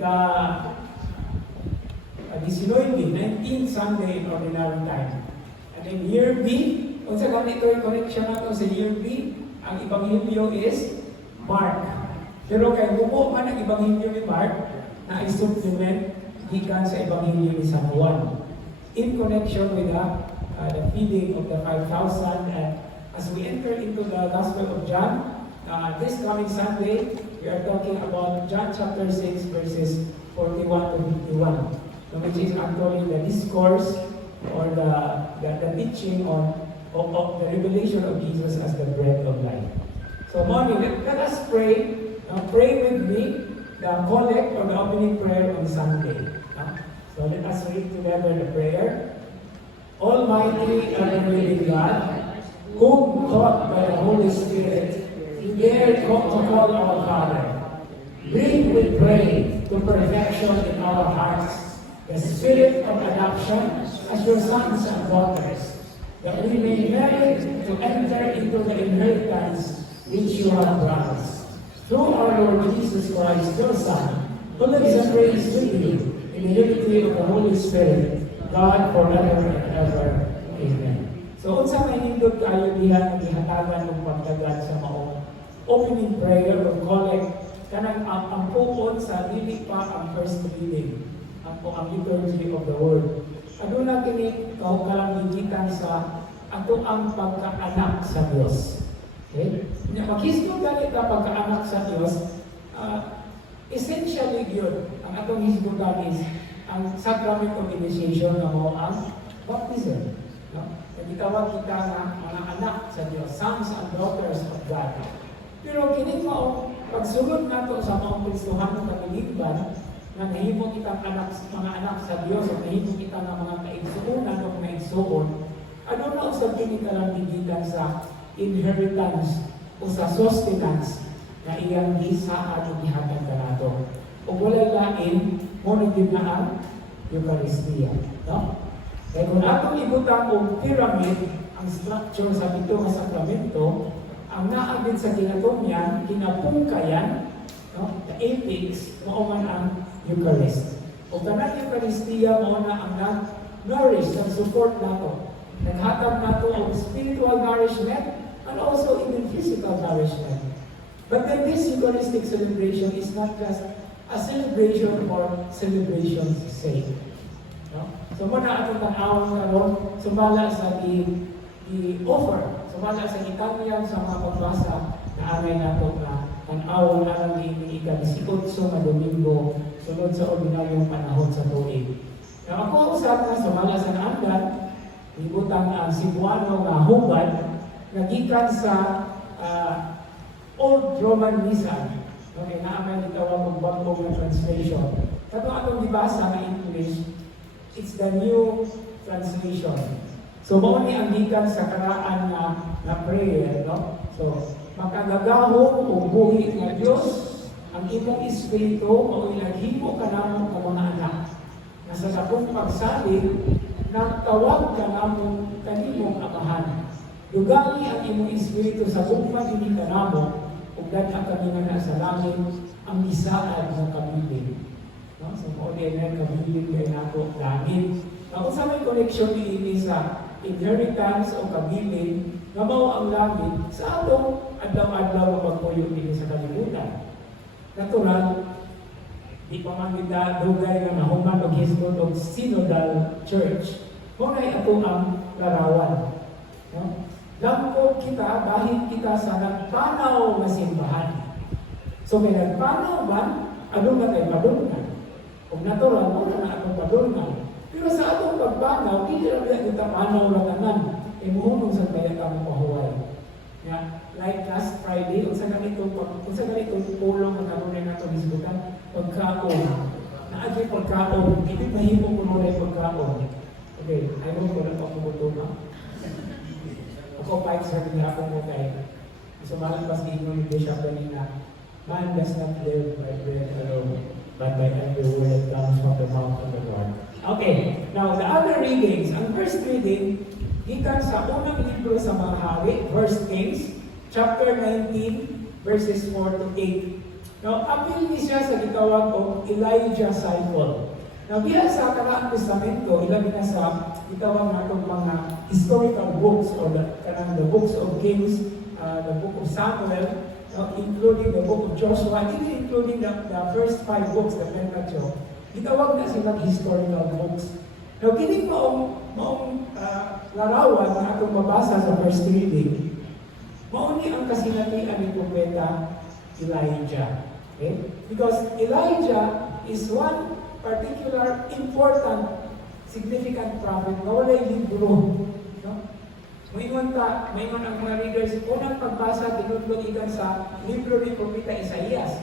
19 Sunday in Ordinary Time. And then year B, kung sa ganito yung connection natin sa year B, ang Ebanghelyo is Mark. Pero kaya bumuo man ang Ebanghelyo ni Mark na i-supplement gikan sa Ebanghelyo ni San Juan. In connection with the feeding of the 5,000, and as we enter into the Gospel of John, this coming Sunday, we are talking about John chapter 6 verses 41 to 51, which is actually the discourse or the teaching of the revelation of Jesus as the bread of life. So morning, let us pray. Pray with me the collect or the opening prayer on Sunday. So let us read together the prayer. Almighty and living God, whom taught by the Holy Spirit, dare to call our Father, bring, we pray, to perfection in our hearts the spirit of adoption as your sons and daughters, that we may merit to enter into the inheritance which you have promised. Through our Lord Jesus Christ, your Son, who lives and reigns with you in the unity of the Holy Spirit, God forever and ever. Amen. So, unsa may nindot kayo diha ang gihatagan ng pagdagad sa maong opening prayer or collect kanang ang puon sa dili pa ang first reading, ang liturgy of the word. Aduna kini kahugalang gigikan sa ato ang pagkaanak sa Dios. Okay? Maghisto galit na pagkaanak sa Dios, essentially yun, ang atong hisgutan is ang sacrament of initiation na mo ang baptism. No? Nagitawag kita na mga anak sa Diyos, sons and daughters of God. Pero kining mo, pagsulod nato sa mga Kristohanong katiliban, na nahimo kitang mga anak sa Diyos, at nahimo kita ng mga kaigsuunan o kaigsuon, ano na usab kini lang gigitan sa inheritance o sa sustenance na iyang gisaad o gihatag kanato. O walay lain, ngunit din na ang Eucharistia. No? Kaya kung atong ibutang o pyramid, ang structure sa ito ng sakramento, ang naagin sa kinatumyan, kinapungkayan, no? The apex, mauman ang Eucharist. O kanang Eucharistia, mauna ang nourish, support nato. Naghatag nato of spiritual nourishment and also even physical nourishment. But then this Eucharistic celebration is not just a celebration for celebration's sake. No? So muna atong tanawang karon, sumala sa i-offer, sumala sa itanyag sa mga pagbasa na anay nato na tanawang na lang ika-18 na Domingo sunod sa ordinaryong panahon sa tuig. Now ako usap na sumala sa naandan, ibutang ang Cebuano nga hubad na gikan sa Old Roman Missal. Okay, naamay gitawag og bagong na translation. Kato atong gibasa na English, it's the new translation. So mao ni ang gikan sa karaan na prayer, no? So makagagahom og buhi nga Dios ang imong espiritu mao ilaghimo kanamo nga mga anak. Na sa dakong pagsalig nagtawag kanamo kanimong amahan. Dugangi ang imong espiritu sa bugma dinhi kanamo ug dadha kami nga sa langit ang isaad ng kabilin. No? So mao din ang kabilin kay nato langit. Now, kung sa may connection ni sa inheritance o kabilin, nga mao ang langit sa atong adlaw-adlaw nga pagpuyo din sa kalibutan. Natural, di pa man kita dugay nga nahuman og hisgot og synodal church. Kung ay ato ang larawan. No? Langkod kita, dahil kita sa nagpanaw na simbahan. So may nagpanaw man, ano na tayo padulungan? Kung natural, ano na atong padulungan? Pero sa atong pagpanaw, hindi lang kita panaw lang naman. Imuhunong sa kaya kami pahuway. Yeah. Like last Friday, kung sa ganitong pulong na kanunay na itong hisbutan, pagkaon. Naagay pagkaon, hindi mahimo ko nunay pagkaon. Okay, ayaw ko na pagkubuto na. Ako kahit sa ginapon mo kayo. Sumalang pas ginyo ni Bishop kanina, man does not live by bread alone, but by every word that comes from the mouth of the Lord. Okay, now the other readings. Ang first reading, gikan sa unang libro sa mga hari, 1 Kings, chapter 19, verses 4 to 8. Now, apil ni siya sa gitawag o Elijah cycle. Now, diya sa Karaang Testamento, ilabi na sa gitawag na itong mga historical books or the books of Kings, the book of Samuel, including the book of Joshua, even including the first 5 books, the Pentateuch. Gitawag na silang historical books. Now, kini maong larawan na atong mabasa sa first reading, mauni ang kasinatian ni Propeta Elijah. Okay? Because Elijah is one particular important, significant prophet na walay libro. No? Maingon ang mga readers, unang pagbasa, tinudlog ikan sa libro ni Propeta Isaías,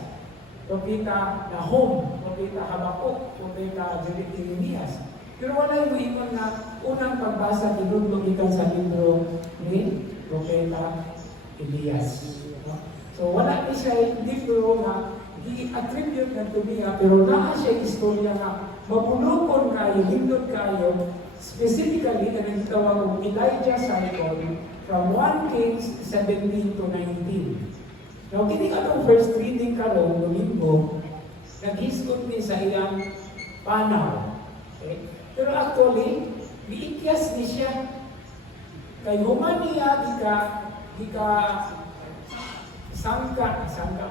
Propeta Nahum, Propeta Habakuk, Propeta Jeremias. Pero wala yung maingon na unang pagbasa, tinudlog ikan sa libro ni Propeta Elias. No? So wala siya libro na i-attribute na tumiya, pero naa siya istorya na mabulukon kayo, hindot kayo, specifically na nagtawag ng Elijah cycle from 1 Kings 17 to 19. Now, kini atong first reading karon Domingo, naghisgot ni sa iyang panaw. Okay? Pero actually, giikyas ni siya. Kay human niya, gika sangka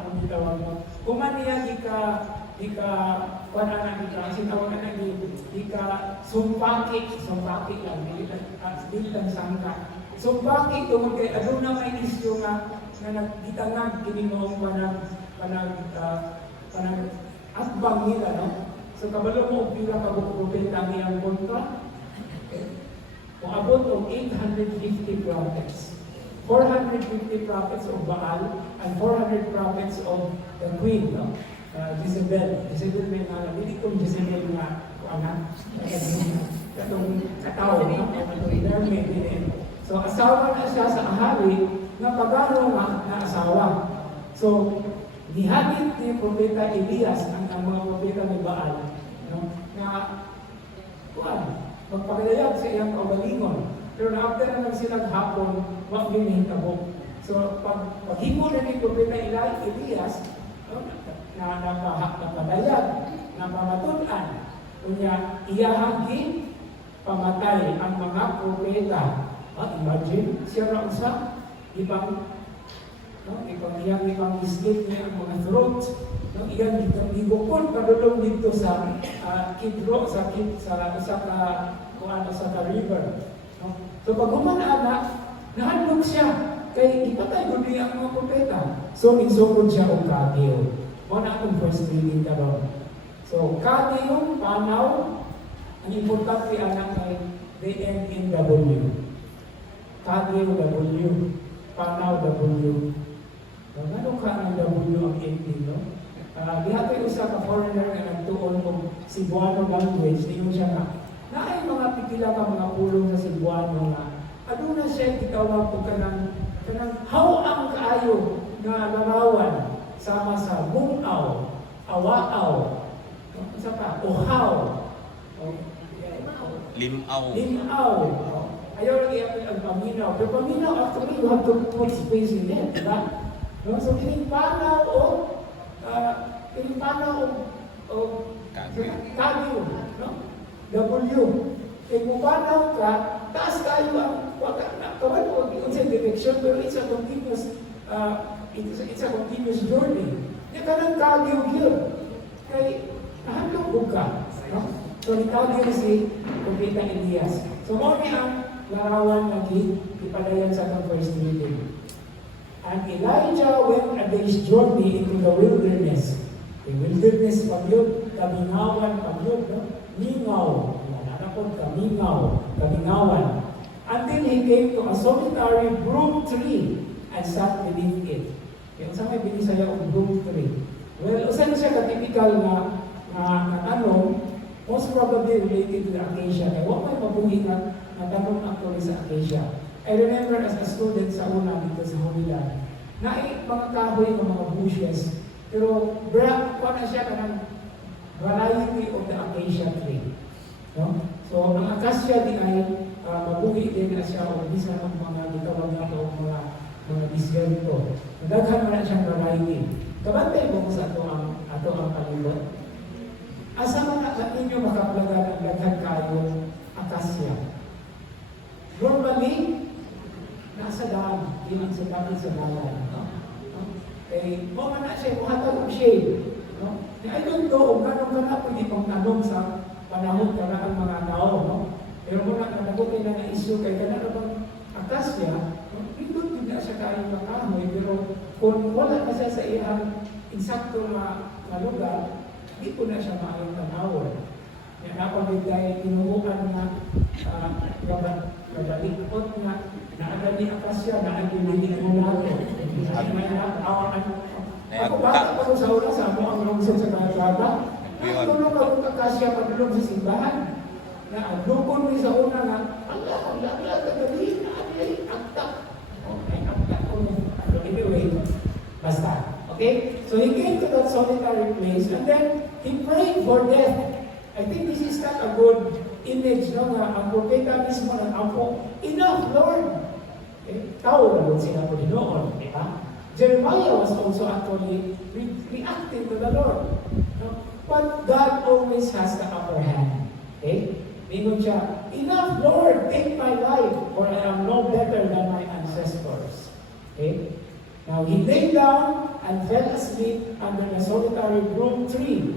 mo gitawag mo. Human niya, sinawag na sumpaki lang, bilang sangka. Sumpaki, tungkol kay aduna may isyo nga naggitanag, kininoong atbang nila, no? So, kabalo mo, pila ka propeta niyang kontra. Kung abot o 850 prophets. 450 prophets of Baal and 400 prophets of the queen, no? Jezebel. Jezebel may nga, hindi kong Jezebel nga, katong katao, no? So, asawa na siya sa ahali na pagano na asawa. So, nihabit ni Propeta Elias ang mga propeta ni Baal, no? Na, magpagalayag sa iyang kaugalingon. Pero na-after na lang silang hapon, wag yun hintabo. So, paghimo na ni Propeta Elias, na napadayag, na pamatunan, kunya iyahagi, pamatay ang mga propeta. Imagine, siya na usa, ibang islit niya ang mga throat, iyan gigukon padulong dito sa Kidro, sa river. So pag humana, nahandog siya, kay ipatay ko niya ang mga propeta. So minsukod siya o kagyo. Muna akong first reading ka doon. So kagyo, panaw, ang importante anak ay DNNW. Kagyo W, panaw W. Ano ka ang W ang ending, no? Diha tayo sa ka-foreigner na nagtuon ng Cebuano language, niyo siya nga. Na ay mga pipila ka mga pulong sa Cebuano na aduna siya gitawag ko kanang hawang kaayo na larawan sama sa bungaw, awaaw, isa pa, uhaw, limaw. Ayaw lang i-apil ang paminaw. Pero paminaw, actually, you have to put space in it, diba? No? So, pinipanaw o kagyo, no? W. Kaya kung panaw ka, taas kayo ang kawal mo, it's a direction, pero it's a continuous journey. Kaya ka ng kagyo yun. Kaya nahandog ka. No? So, kagyo si Propeta Elias. So, muna ang larawan lagi ipadayan sa first reading. And Elijah went a day's journey into the wilderness. The wilderness, pagyod, kamingawan, pagyod, no? Mingaw. Kamingawan. Until he came to a solitary broom tree and sat beneath it. Yung sa may binisaya ang broom tree. Well, usan siya ka-typical na most probably related to the acacia. Kaya huwag may mabuhi na tanong actually sa acacia. I remember as a student sa una dito sa Holy Land, na mga kahoy, mga bushes, pero pa na siya kanang variety of the acacia tree. No? So, ang acacia din ay mabuhi din na siya o bisa ng mga gitawag na ito, mga disgerito. Nagaghan mo na siyang variety. Kabantay mo sa ato ang palibot. Asa man ang inyo makaplagan ang daghan kayo akasya. Normally, nasa daan, di man sa kapit sa dalan. No? Eh, mo man na siya, muhatag og shade. No? I don't know, ganun ka na pwede pang tanong sa panahon ka na ang mga tao. No? Pero muna kanagutin na na-issue kay ka na bang akasya, pindot din na siya kayo makahoy, pero kung wala na siya sa iyang insakto na lugar, hindi ko na siya maayong tanawon. Yan ako dahil tinubukan na kabalikot na naagad ni akasya, naagad ni mo nato. Ako bata pa sa una sa mo ang lungsod sa Kalababa. Ano na pag akasya padulong sa simbahan? Na aglukon ni sa una na, Allah, kagabi na ay akta. Okay, akta ko na. Anyway, basta. Okay? So he came to that solitary place and then he prayed for death. I think this is not a good image, no? Ang propeta mismo ng ako, enough, Lord! Okay? Tao na doon sila po dinoon, di ba? Jeremiah was also actually reacting to the Lord. No? But God always has the upper hand. Okay? Mingon siya, enough, Lord, take my life, for I am no better than my ancestors. Okay? Now, he lay down and fell asleep under the solitary broom tree.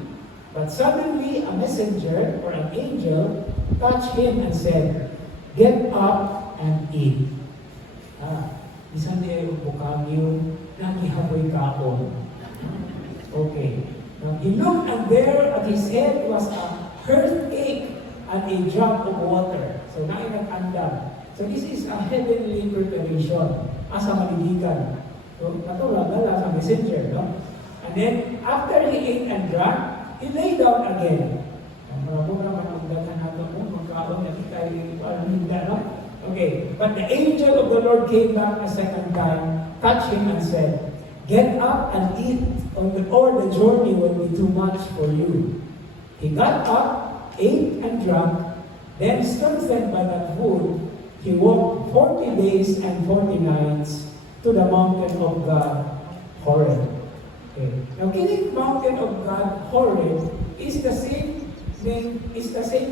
But suddenly, a messenger, or an angel, touched him and said, get up and eat. Isan niya yung bukagyo na ihaboy kaon. Okay. Now, he looked and there at his head was a earthquake and a drop of water. So, nag-andam. So, this is a heavenly preparation. Asa maligigan. So, katulad na sa messenger, no? And then, after he ate and drank, he lay down again. Marabo naman ang daghan nato mo, magkaon na kita yung no? Okay, but the angel of the Lord came back a second time, touched him and said, get up and eat, or the journey will be too much for you. He got up, ate and drank, then strengthened by that food, he walked 40 days and 40 nights to the mountain of God, Horeb. Okay. Now, kining mountain of God, Horeb, is the same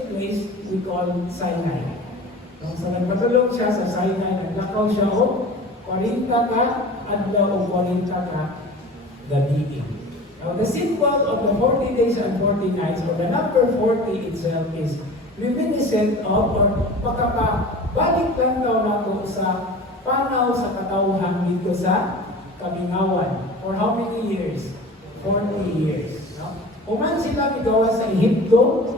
place we call Sinai. So, nagpatulog siya sa Sinai, naglakaw siya o 40 ka adlaw o 40 ka gabi. Now, the symbol of the 40 days and 40 nights, or the number 40 itself, is reminiscent of, or makapabalik lang daw nato sa panaw sa katawhan dito sa Kamingawan. For how many years? 40 years. No? Uman sila migawa sa Ehipto,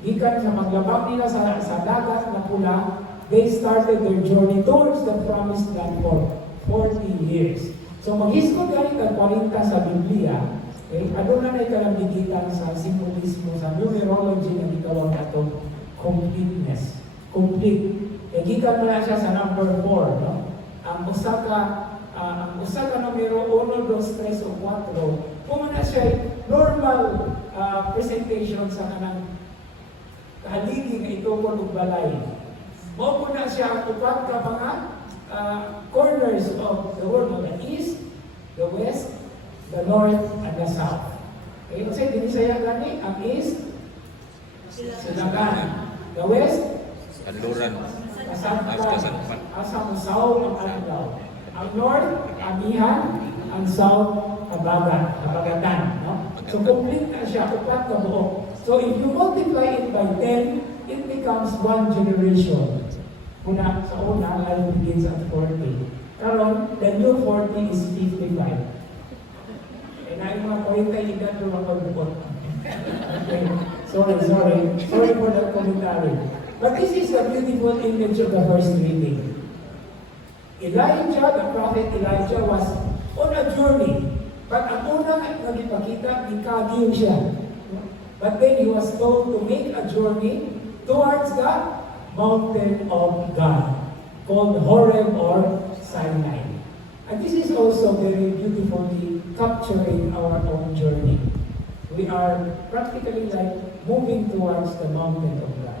gikan sa maglabang nila sa dagat na pula, they started their journey towards the promised land for 40 years. So maghiskod gani kag 40 sa Biblia, aduna na ikalambigitan sa simbolismo, sa numerology na gitawag atong completeness. Complete. Gikan na siya sa number 4, no? Ang usa ka numero 1, 2, 3 o 4, kung na siya normal presentation sa kanang kahaligi nga ito po ng balay. Mao po na siya upat ka mga corners of the world, the east, the west, the north, and the south. Okay, kasi dinisaya gani, ang east, Silangan. The west, Kanluran. Kasanpan. Asang south ang Andaw. Ang north, Amihan, ang south, Abagatan. No? So complete na siya, upat ka buo. So if you multiply it by 10, it becomes one generation. Una, sa una, life begins at 40. Karon, the new 40 is 55. Eh, na yung mga point ay ikan doon ako bukod. Okay. Sorry for that commentary. But this is a beautiful image of the first reading. Elijah, the prophet Elijah, was on a journey. But ang unang nagipakita, ikagyo siya. But then he was told to make a journey towards the mountain of God, called Horeb or Sinai. And this is also very beautifully capturing our own journey. We are practically like moving towards the mountain of God.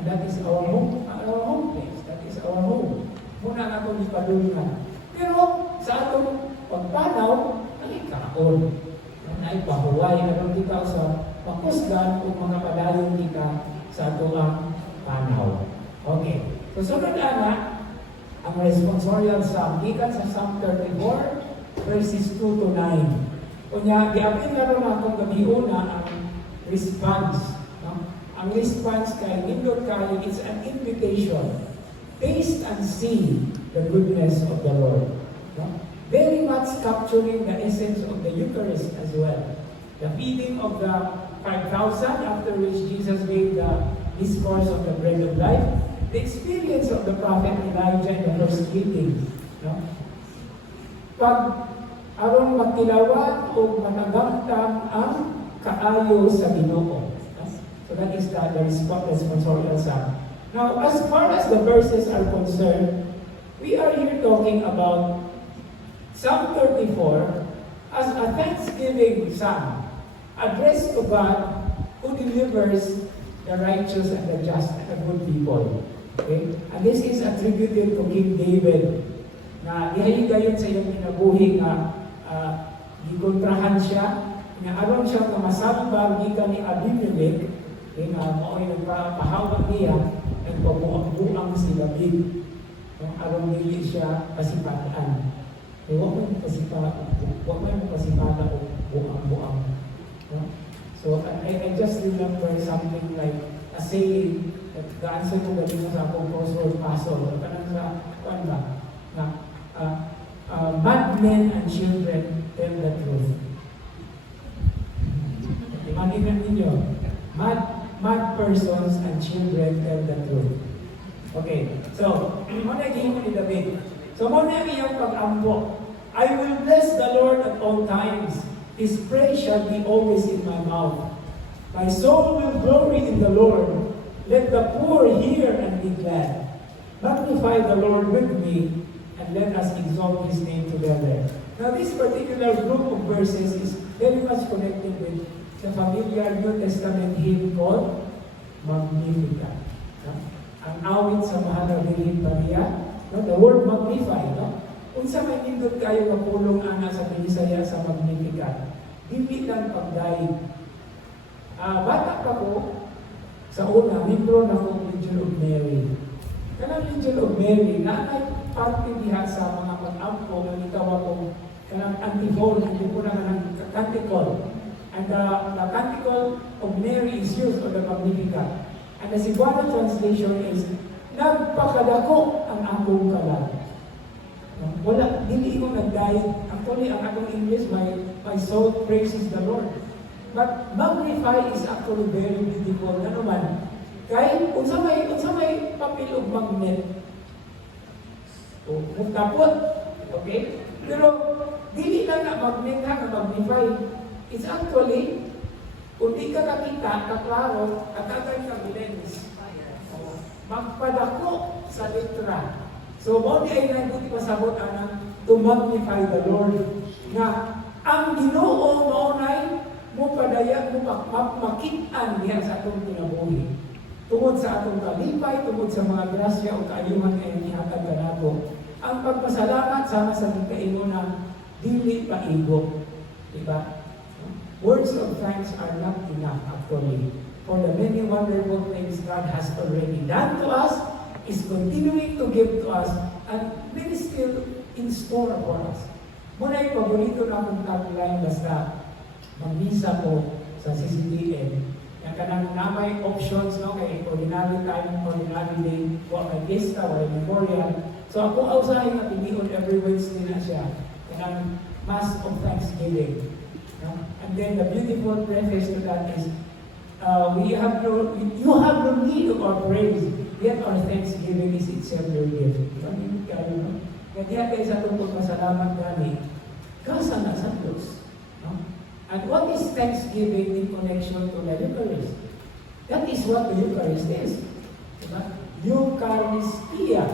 And that is our home place. That is our home. Muna nga itong ipadulungan. Pero sa atong pagpanaw, ang ikaon. Na ipahuway, aron kita sa makusgan kung mga padayon kita sa atong panaw. Okay. So, sunod na, ang responsorial psalm, gikan sa Psalm 34, verses 2 to 9. Kunya, giapin na rin akong gabiuna ang response. No? Ang response kay nindot kayo, it's an invitation. Taste and see the goodness of the Lord. No? Very much capturing the essence of the Eucharist as well. The feeding of the 5,000, after which Jesus gave the discourse of the bread of life. The experience of the prophet Elijah in the first reading. No? Pag aron magtilawat o managamtan ang kaayo sa Ginoo. So that is the responsorial psalm. Now, as far as the verses are concerned, we are here talking about Psalm 34 as a thanksgiving psalm addressed to God who delivers the righteous and the just and the good people. Okay? And this is attributed to King David na ihahigayon sa iyong kinabuhi nga gikontrahan siya nga aron siya kamasalbar gikan ni Abimelech nga mao'y nagpahawak niya nagpabuang-buang si David aron dili siya pasipataan. Huwag mo pasipata o buang-buang. So I just remember something like a saying that the-answer ko galing sa akong crossword puzzle. Kanang sa, mad men and children tell the truth. Imagine ninyo, mad persons and children tell the truth. Okay, so, muna yung ni David. So, muna yung pag-ambo. I will bless the Lord at all times. His praise shall be always in my mouth. My soul will glory in the Lord. Let the poor hear and be glad. Magnify the Lord with me, and let us exalt His name together. Now, this particular group of verses is very much connected with the familiar New Testament hymn called Magnificat. Ang awit sa Mahal na Virgin Maria, the word magnify, unsa may nindot kayo kapulong ana sa Binisaya sa Magnificat. Hindi lang pagdayig. Bata pa ko, sa una, membro na ko Legion of Mary. Kanang Legion of Mary, na parte diha sa mga pag-ampo na itawa kong kanang antiphon, hindi po na kanang canticle. And the canticle of Mary is used on the Magnificat. And the Cebuano translation is, nagpakadako ang akong kalag. Wala, dili ko nagdayig. Actually, ang akong English, my soul praises the Lord. But magnify is actually very beautiful. Ano man? Kaya, unsa may papel o magnet. Nagtapot. Okay? Pero, dili lang na magnet ha, na magnify. It's actually, kung di ka kakita, kaklaro, katagay ka lens. Magpadako sa litra. So, mo di ay nagbuti pasabot anang to magnify the Lord. Nga, ang Ginoo maunay, mo padaya, mo makitaan niya sa atong kinabuhi. Tungod sa atong kalipay, tungod sa mga grasya o kaayuhan na inihatag ka nato. Ang pagpasalamat sama sa kaingon na dili paigo. Diba? Words of thanks are not enough actually. For the many wonderful things God has already done to us, is continuing to give to us, and maybe still in store for us. Muna yung paborito na akong tagline basta mag-visa ko sa CCTN. Yung kanang namay options, no? Kay ordinary time, ordinary day, wa may fiesta, wa memorial. So ako ausahin at inion every Wednesday na siya. Kanang Mass of Thanksgiving. No? And then the beautiful preface to that is, you have no need of our praise, yet our thanksgiving is itself your gift. Kaya kayo sa itong pagpasalamat gani, kasa na sa Diyos. No? And what is thanksgiving in connection to the Eucharist? That is what the Eucharist is. Diba? Eucharistia.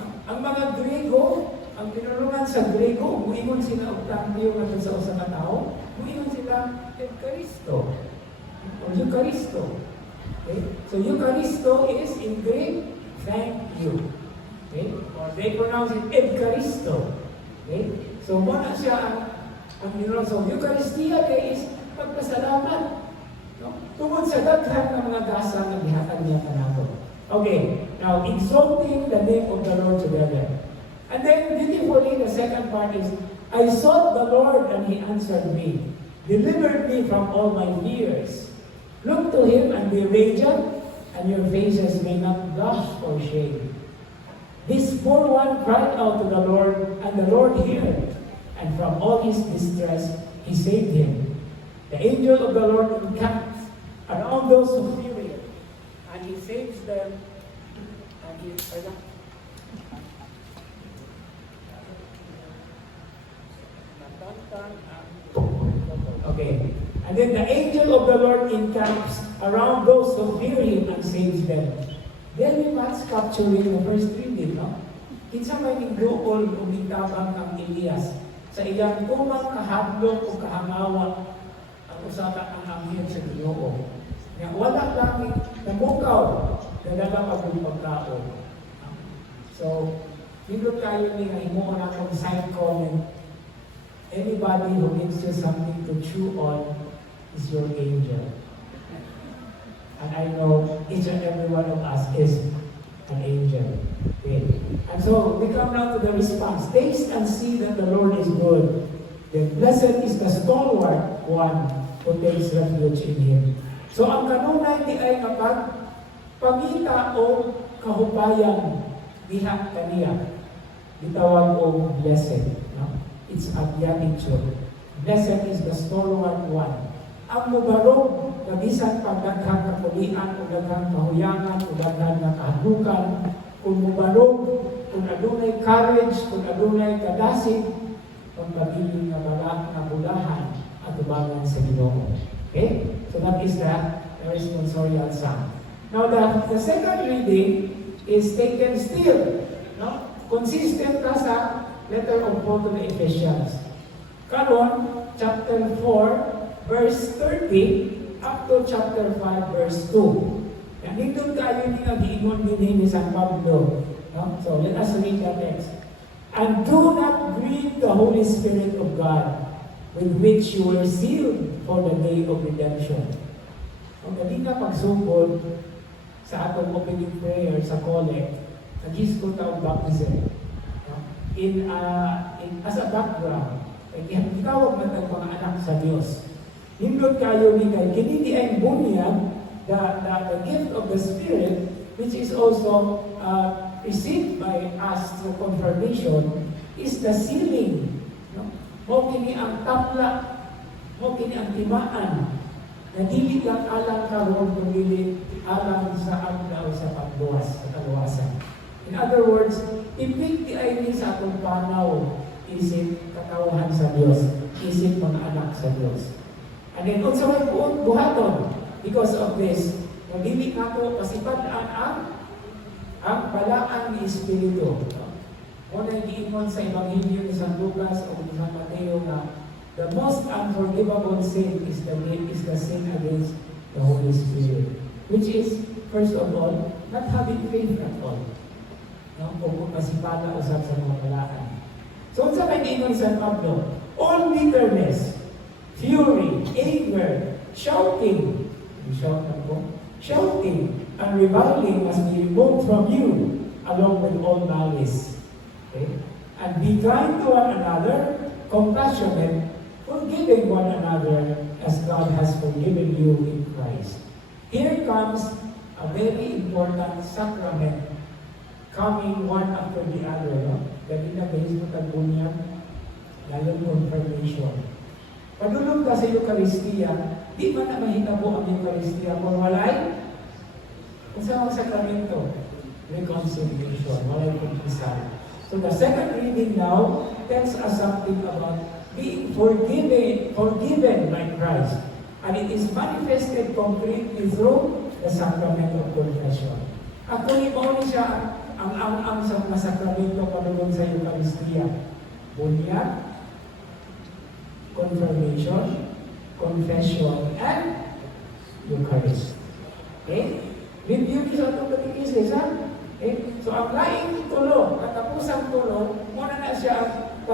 No? Ang mga Grego, ang pinulungan sa Grego, muingon sila og tambyo nga sa usa ka tawo, muingon sila Eucharisto. Or Eucharisto. Okay? So Eucharisto is in Greek, thank you. Okay? Or they pronounce it Eucharisto. Okay? So, muna siya ang so, Eucharistia is pagpasalamat. No? Tungod sa daghan ng mga dasal na gihatag niya kanato. Okay, now exalting the name of the Lord together. And then beautifully, the second part is, I sought the Lord and He answered me, delivered me from all my fears. Look to Him and be radiant, and your faces may not blush for shame. This poor one cried out to the Lord, and the Lord heard, and from all his distress He saved him. The angel of the Lord encamps around those who fear Him, and He saves them. And He Okay. And then the angel of the Lord encamps around those who fear Him and saves them. Very much capturing the first reading, no? Kinsa may nigduol o nitabang ang Elias sa iyang tumang kahadlok o kahangawa ang usata ang anghel sa Ginoo. Nga wala lang namukaw na dalang akong pagkaon. So, hindi kayo ni nga himuon akong side comment. Anybody who gives you something to chew on is your angel. And I know each and every one of us is an angel. Okay. And so we come now to the response. Taste and see that the Lord is good. Then blessed is the stalwart one who takes refuge in Him. So ang kanunay di ay kapag pangita o kahubayan diha kaniya. Itawag o blessed. No? It's a beatitude. Blessed is the stalwart one. Ang mubarog na bisan pag daghang kapulian o daghang kahuyangan o daghang nakahadlukan, kung mubarog, kung adunay courage, kung adunay kadasig, kung pagiging na balak na bulahan at tubangan sa Ginoo. Okay? So that is the responsorial psalm. Now the second reading is taken still. No? Consistent ka sa letter of Paul to the Ephesians. Karon, chapter 4, verse 30 up to chapter 5, verse 2. Yan, dito tayo nga giingon din ni San Pablo. No? So, let us read the text. And do not grieve the Holy Spirit of God, with which you were sealed for the day of redemption. Kung hindi ka pagsugod sa atong opening prayer sa collect, nag-isco taong baptism. No? As a background, itawag man tayo mga anak sa Diyos. Hindot kayo ni kay kiniti ay bunyag, the gift of the Spirit, which is also received by us through confirmation, is the sealing. No? Mo kini ang tapla, mo kini ang timaan, na dili lang alang karon kundi alang sa agdaw sa pagluwas, sa kaluwasan. In other words, ipig di ay ni sa atong panaw, isip katawhan sa Diyos, isip mga anak sa Diyos. And then, kung sa may buhaton, because of this, nagdili ako pasipadaan ang balaan ni Espiritu. Muna giingon sa Ebanghelyo ni San Lucas o ni San Mateo na the most unforgivable sin is the sin against the Holy Spirit, which is, first of all, not having faith at all. No? O kung pasipada usap sa mga balaan. So, sa may giingon San Pablo, all bitterness, fury, anger, shouting and reviling must be removed from you, along with all malice. Okay? And be kind to one another, compassionate, forgiving one another, as God has forgiven you in Christ. Here comes a very important sacrament, coming one after the other. No? Gabi na base mo tagbunya, lalong confirmation. Padulong ka sa Eucharistia, di man na mahitabo ang Eucharistia kung walay kung sa mga sakramento, reconciliation, walay kumpisal. So the second reading now tells us something about being forgiven by Christ. And it is manifested concretely through the sacrament of confession. At kung ibaw siya ang sa mga sakramento padulong sa Eucharistia, bunyag, confirmation, confession, and Eucharist. Okay? Review sa itong katikis, ha? Okay? So, ang laing tulo, katapusang tulo, muna na siya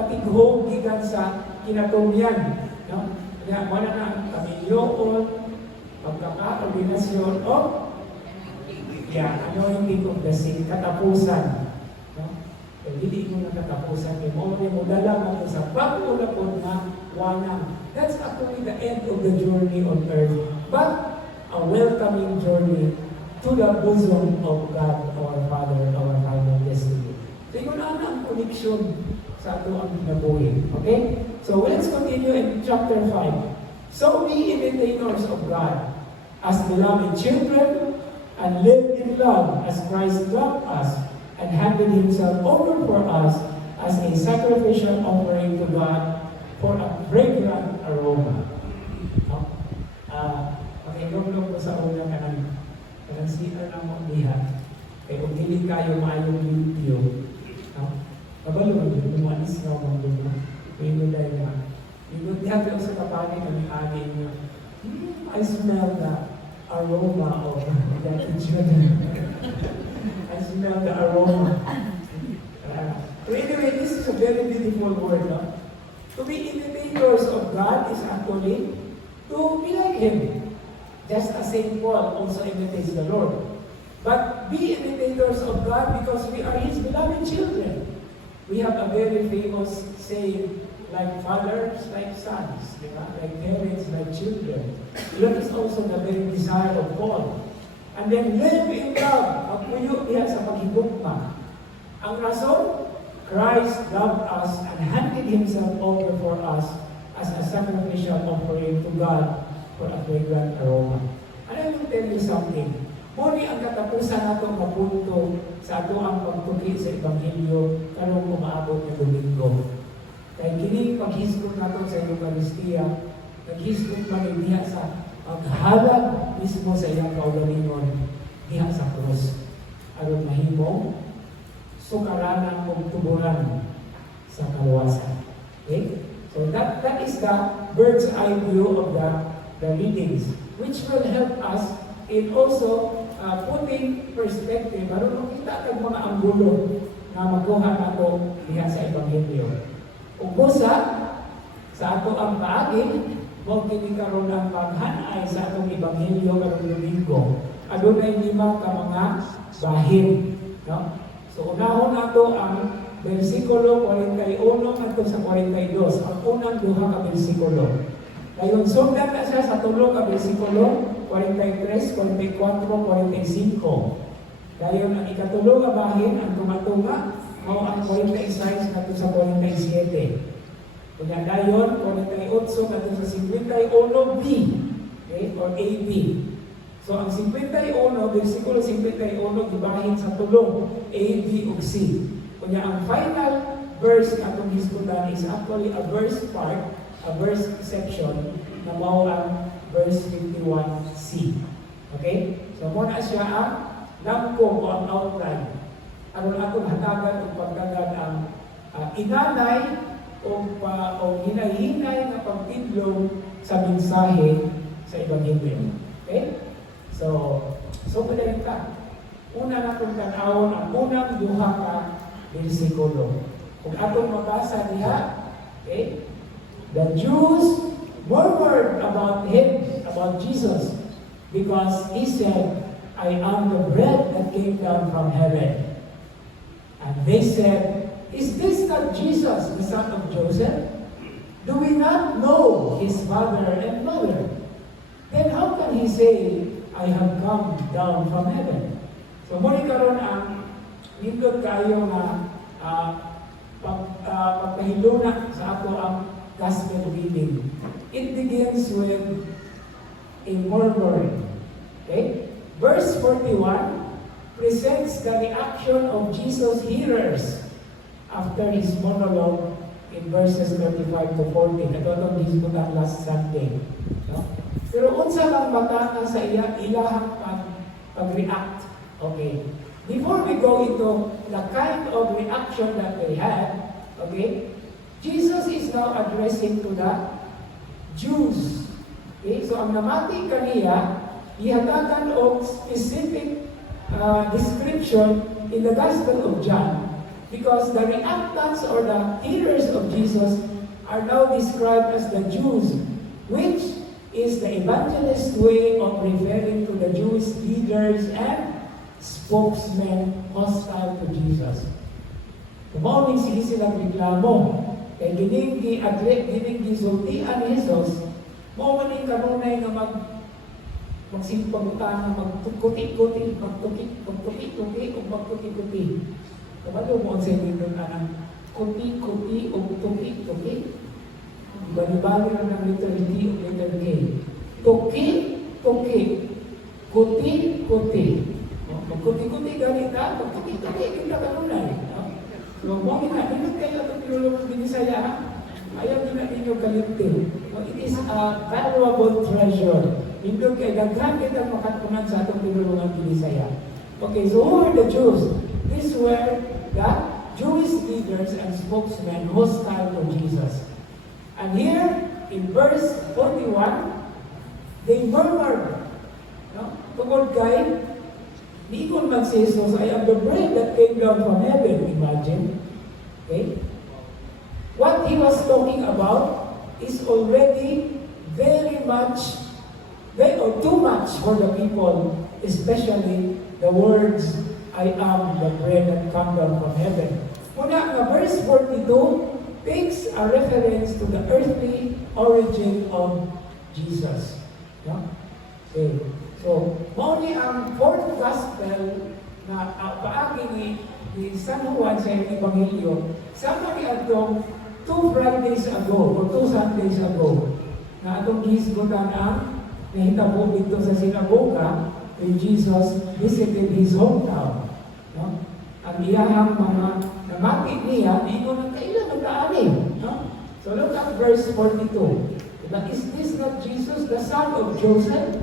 pagkatighog gikan sa kinatumyan. No? Kaya wala na ang kamilyoon, pagkakaordinasyon o anointing of the sick, katapusan. No? Kaya hindi mo na katapusan, mo dala mo sa pag-ulapod na wanang. That's actually the end of the journey on earth. But a welcoming journey to the bosom of God, our Father, our final destiny. So yun ang connection sa ato ang kinabuhi. Okay? So let's continue in chapter 5. So be imitators of God as beloved children and live in love as Christ loved us and handed himself over for us as a sacrificial offering to God for a fragrant aroma. Pakinomlong ko sa una kanang sita ng mga diha. Kaya kung hindi kayo maayong video, kabalo mo yun, lumanis na mga dito. Kaya mo dahil na, yung diha ko sa kapanin ng anin nyo, I smell the aroma of that children. I smell the aroma. So anyway, this is a very beautiful word. No? To be imitators of God is actually to be like Him. Just as St. Paul also imitates the Lord. But be imitators of God because we are His beloved children. We have a very famous saying, like fathers, like sons, like parents, like children. That is also the very desire of Paul. And then live in love. Magpuyo diha sa paghigugma. Ang rason, Christ loved us and handed Himself over for us as a sacrificial offering to God for a fragrant aroma. And I will tell you something. Muli ang katapusan natong mapunto sa ato ang pagtuki sa Ebanghelyo karong umaabot na Domingo. Kaya kini paghisgot nato sa Eucharistia, naghisgot man diha sa paghalag mismo sa iyang kaugalingon diha sa krus. Aron mahimo sukaranan o tuburan sa kaluwasan. Okay? So that is the bird's eye view of the readings, which will help us in also putting perspective. Marunong kita kag mga anggulo na magkuha nato diha sa Ebanghelyo. Ug busa sa ato ang paagi, mo kini karon ang paghanay sa atong Ebanghelyo karong Domingo. Adunay 5 ka mga bahin, no? So unahon nato ang bersikulo 41 ngadto sa 42, ang unang duha ka bersikulo. Dayon sundan na siya sa tulo ka bersikulo 43, 44, 45. Dayon ang ikatulo ka bahin ang tumatunga mao ang 46 ngadto sa 47. Kunya dayon 48 ngadto sa 51b, okay, or AB. So ang 51, bersikulo 51 gibahin sa tulo, A, B, ug C. Kunya ang final verse na atong hisgutan is actually a verse part, a verse section na mao ang verse 51c. Okay? So muna siya ang langko o ang outline. Aron atong hatagan o pagdagan ang inanay o hinay-hinay na pagtidlong sa mensahe sa Ebanghelyo. Okay? So padayon ka. Una na kung tanawon ang unang duha ka bersikulo. Kung atong mabasa diha, okay? The Jews murmured about Him, about Jesus, because He said, I am the bread that came down from heaven. And they said, is this not Jesus, the son of Joseph? Do we not know His father and mother? Then how can He say, I have come down from heaven? So muli karon ang nindot kayo na pagpahiluna sa ato ang gospel reading. It begins with a murmuring. Okay? Verse 41 presents the reaction of Jesus' hearers after His monologue in verses 35 to 40. Ito itong hisgutan last Sunday. No? Pero unsa lang bata sa ilahang pag-react. Okay. Before we go into the kind of reaction that they had, okay, Jesus is now addressing to the Jews. Okay, so ang namati kaniya, ihatagan og specific description in the Gospel of John Because the reactants or the hearers of Jesus are now described as the Jews, which is the evangelist way of referring to the Jewish leaders and spokesmen hostile to Jesus. Kumauning silang reklamo, kay gining gisultian ni Jesus, mao man ning kanunay nga magsimpagutang, magtukuti-kuti, magtuki-tuki, o magtuki-tuki. Kabalo mo ang sinilang anang kuti-kuti o tuki-tuki. Bali-bali lang ng letter D o letter K. Tuki-tuki. Kuti-kuti. Magkuti-kuti ganita, magtuki-tuki, kita kanunay. So, mong ina, hindi kayo itong pinulungan binisaya, ha? Ayaw din natin yung kalimtin. It is a valuable treasure. Hindi kayo daghan kita makatunan sa itong pinulungan binisaya. Okay, so who are the Jews? These were the Jewish leaders and spokesmen hostile to Jesus. And here, in verse 41, they murmured. No? Tungkol kay, di ko man si Jesus, I am the bread that came down from heaven. Imagine. Okay? What he was talking about is already very much, or too much for the people, especially the words, I am the bread that come down from heaven. Muna nga, verse 42 takes a reference to the earthly origin of Jesus. No? Okay. So, muli ang fourth gospel na paagi ni San Juan sa Ebanghelyo, sama ni atong 2 Fridays ago or 2 Sundays ago na atong gisgutan ang nahitabo dito sa sinagoga when Jesus visited his hometown. No? Ang iyahang mga namakit niya, di ko nang kailan nagkaanin. No? So look at verse 42. But is this not Jesus, the son of Joseph?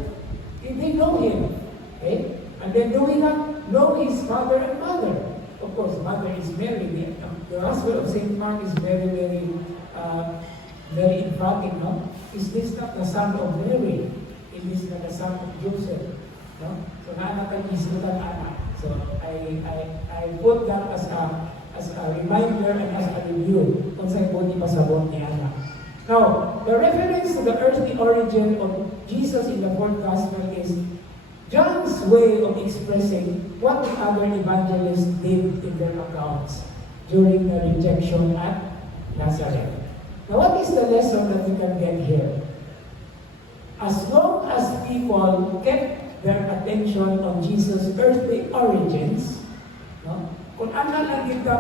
Did they know him? Okay? And then do we not know his father and mother? Of course, mother is Mary. The Gospel of St. Mark is very, very, very emphatic. No? Is this not the son of Mary? Is this not the son of Joseph? No? So naanakagisutan anak. So I put that as a reminder and as a review kung saan po di pasabot ni anak. Now, the reference to the earthly origin of Jesus in the fourth gospel is John's way of expressing what the other evangelists did in their accounts during the rejection at Nazareth. Now, what is the lesson that we can get here? As long as people kept their attention on Jesus' earthly origins, no? Kung ana lang kita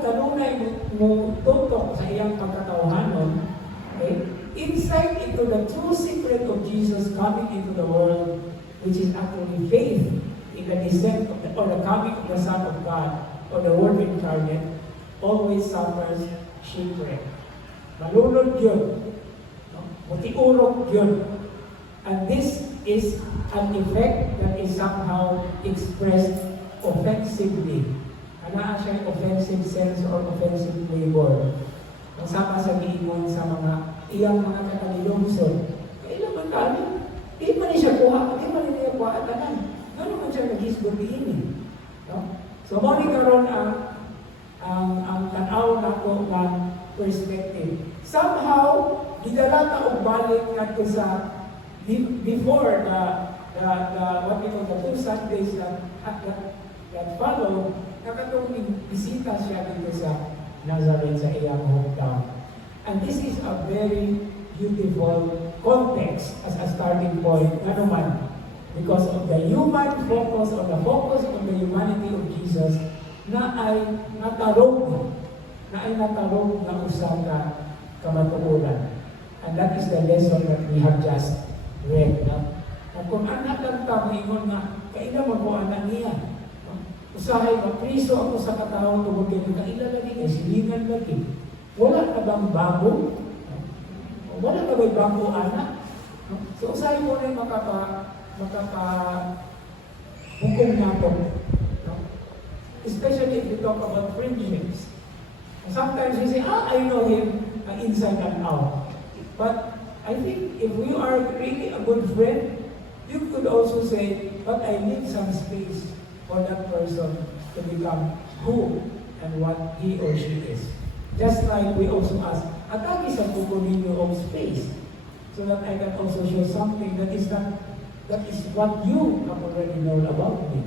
kanunay mo tutok sa iyang pagkatauhanon, okay? Insight into the true secret of Jesus coming into the world, which is actually faith in the descent of or the coming of the Son of God, or the Word incarnate, always suffers shipwreck. Malulod yun. No? Mutiurok yun. And this is an effect that is somehow expressed offensively. Anaan siya offensive sense or offensive flavor. Ang sama sa giingon sa mga iyang mga katalilungsod. Kailan man tayo? Di man siya kuha, di man niya kuha at tanan. Gano'n man siya nag-isbog diinin. No? So, mali karon ang tanaw na ko ng perspective. Somehow, gidala ta og balik ngadto sa before the what we call the 2 Sundays that follow, nakatong bisita siya dito sa Nazareth sa iyang hometown. And this is a very beautiful context as a starting point, ano man, because of the human focus or the focus on the humanity of Jesus na ay natarong na usang kamatuuran. And that is the lesson that we have just read. No? At kung anak lang ta, ingon na, kailan mo po anak niya. No? Usahay, mapriso ako sa katawang tungkol kayo, kailan lagi, kay silingan lagi. Wala ka bang bago? No? Wala ka bang bago anak? No? So usahay mo rin hukom nato. No? Especially if we talk about friendships. Sometimes you say, I know him inside and out. But I think if we are really a good friend, you could also say, but I need some space for that person to become who and what he or she is. Just like we also ask, atagi sa kuko ninyo of space, so that I can also show something that is what you have already known about me.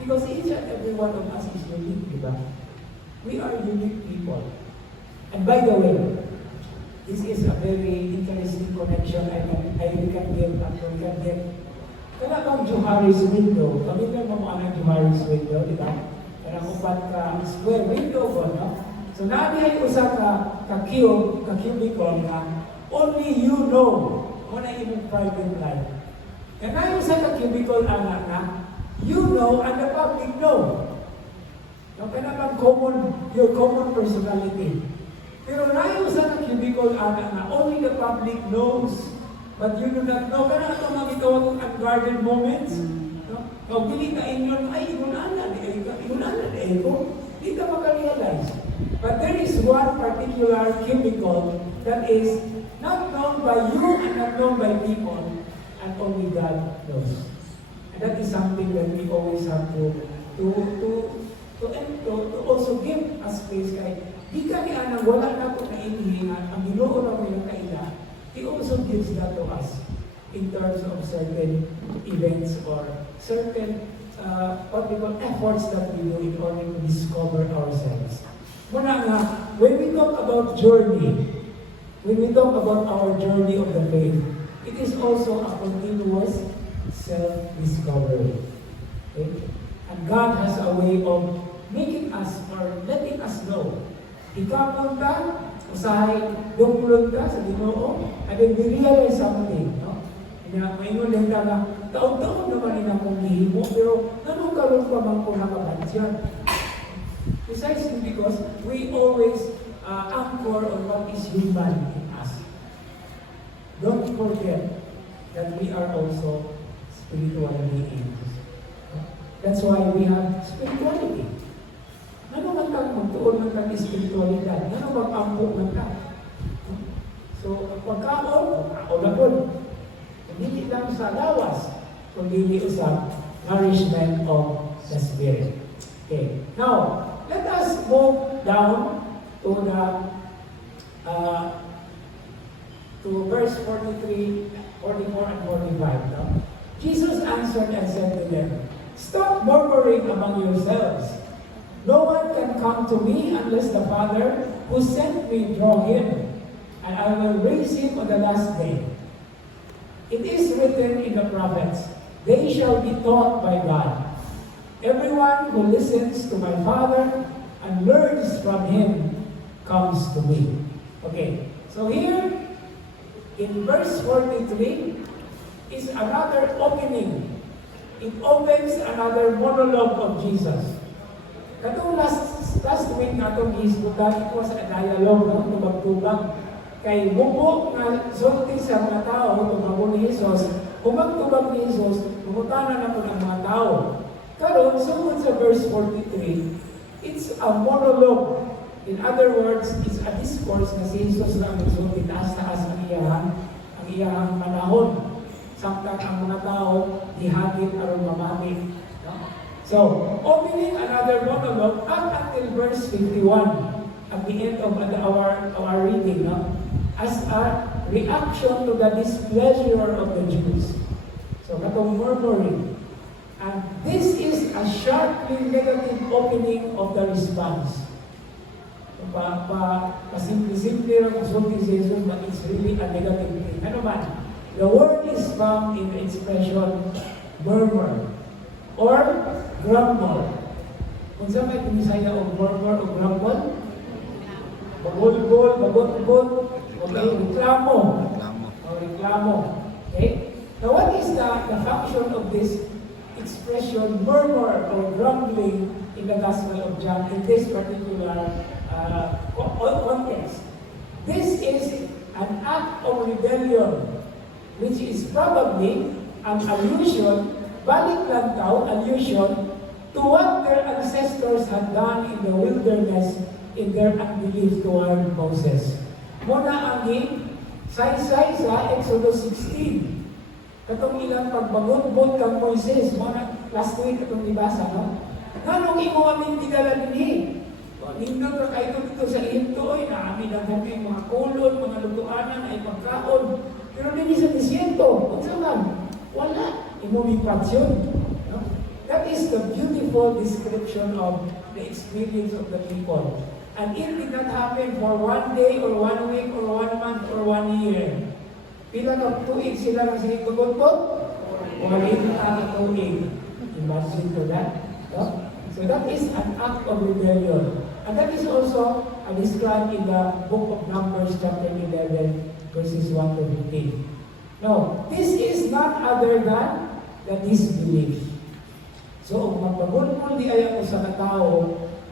Because each and every one of us is unique, diba? We are unique people. And by the way, this is a very interesting connection we can give. Kaya bang Johari's window, pamilya mo ang Johari's window, di ba? Kaya upat ka square window ko, no? So nabihay usa ka cubicle na only you know mo na imong private life. Kaya na usa ka cubicle na you know and the public know. No, kaya bang your common personality. Pero na usa ka cubicle na only the public knows. But you do not know, kaya ito magitawag ng unguarded moments. No? Kung pili ka inyon, ay, inunanan, hindi ka makarealize. But there is one particular cubicle that is not known by you and not known by people, and only God knows. And that is something that we always have to also give a space kay di kami anang wala na po na inihingan, ang Ginoo na mo yung kaila. He also gives that to us in terms of certain events or certain efforts that we do in order to discover ourselves. Muna nga, when we talk about journey, when we talk about our journey of the faith, it is also a continuous self-discovery. Okay? And God has a way of making us or letting us know. Ikaw punta, usahay, dumulog ka sa Ginoo, and then we realize something, no? Maingon lang na, taon-taon naman rin akong lihimo, pero nanong karoon pa man po nakabansyan? Precisely because we always anchor on what is human in us. Don't forget that we are also spiritual beings. That's why we have spirituality. Ano man kang magtuon ng kang espiritualidad? Ano mag-ampo ng ka? So, ang pagkaon, kaon. Hindi lang sa lawas, kundi sa nourishment of the Spirit. Okay. Now, let us move down to the to verse 43, 44, and 45. No? Jesus answered and said to them, "Stop murmuring among yourselves. No one can come to me unless the Father who sent me draw him, and I will raise him on the last day. It is written in the prophets, they shall be taught by God. Everyone who listens to my Father and learns from him comes to me." Okay, so here in verse 43 is another opening. It opens another monologue of Jesus. Katong last week natong gihisgutan ko sa dialogue ng tubag-tubag kay bubo nga sulti sa mga tao tungkol ni Jesus, humagtubag ni Jesus, pumutanan na po ng mga tao. Karon sumod sa verse 43, it's a monologue. In other words, it's a discourse na si Jesus lang nagsulti taas-taas ang iyang manahon. Samtang ang mga tao dihagit aron mamamit. So, opening another monologue up until verse 51 at the end of our reading, no? As a reaction to the displeasure of the Jews. So, katong murmuring. And this is a sharply negative opening of the response. Pasimple-simple lang kasulti si Jesus, but it's really a negative thing. Ano man? The word is found in the expression murmur or grumble. Kung saan may pumisaya o murmur o grumble? Bagol-gol, okay, reklamo. Okay? Now what is the function of this expression murmur or grumbling in the Gospel of John in this particular context? This is an act of rebellion, which is probably an allusion, allusion to what their ancestors had done in the wilderness in their unbelief toward Moses. Muna ang saysay sa Exodus 16. Katong ilang pagbagot-bot kang Moises, muna last week katong ibasa, no? Nganong imo aming tidala dinhi? Nindot ra kayo dito sa Hintoy, na amin ang kami mga kulon, mga lutuanan, ay pagkaon. Pero dinhi sa disyento, unsa man? Wala. Imo mipatsyon. No? That is the beautiful description of the experience of the people. And it did not happen for 1 day or 1 week or 1 month or 1 year. Pila ka tuig sila na sa itugot-got? Walin ang tuig. Imagine ko that. No? So that is an act of rebellion. And that is also described in the book of Numbers chapter 11 verses 1 to 15. No, this is not other than the disbelief. So, magpagulmul di ayaw ko sa katao,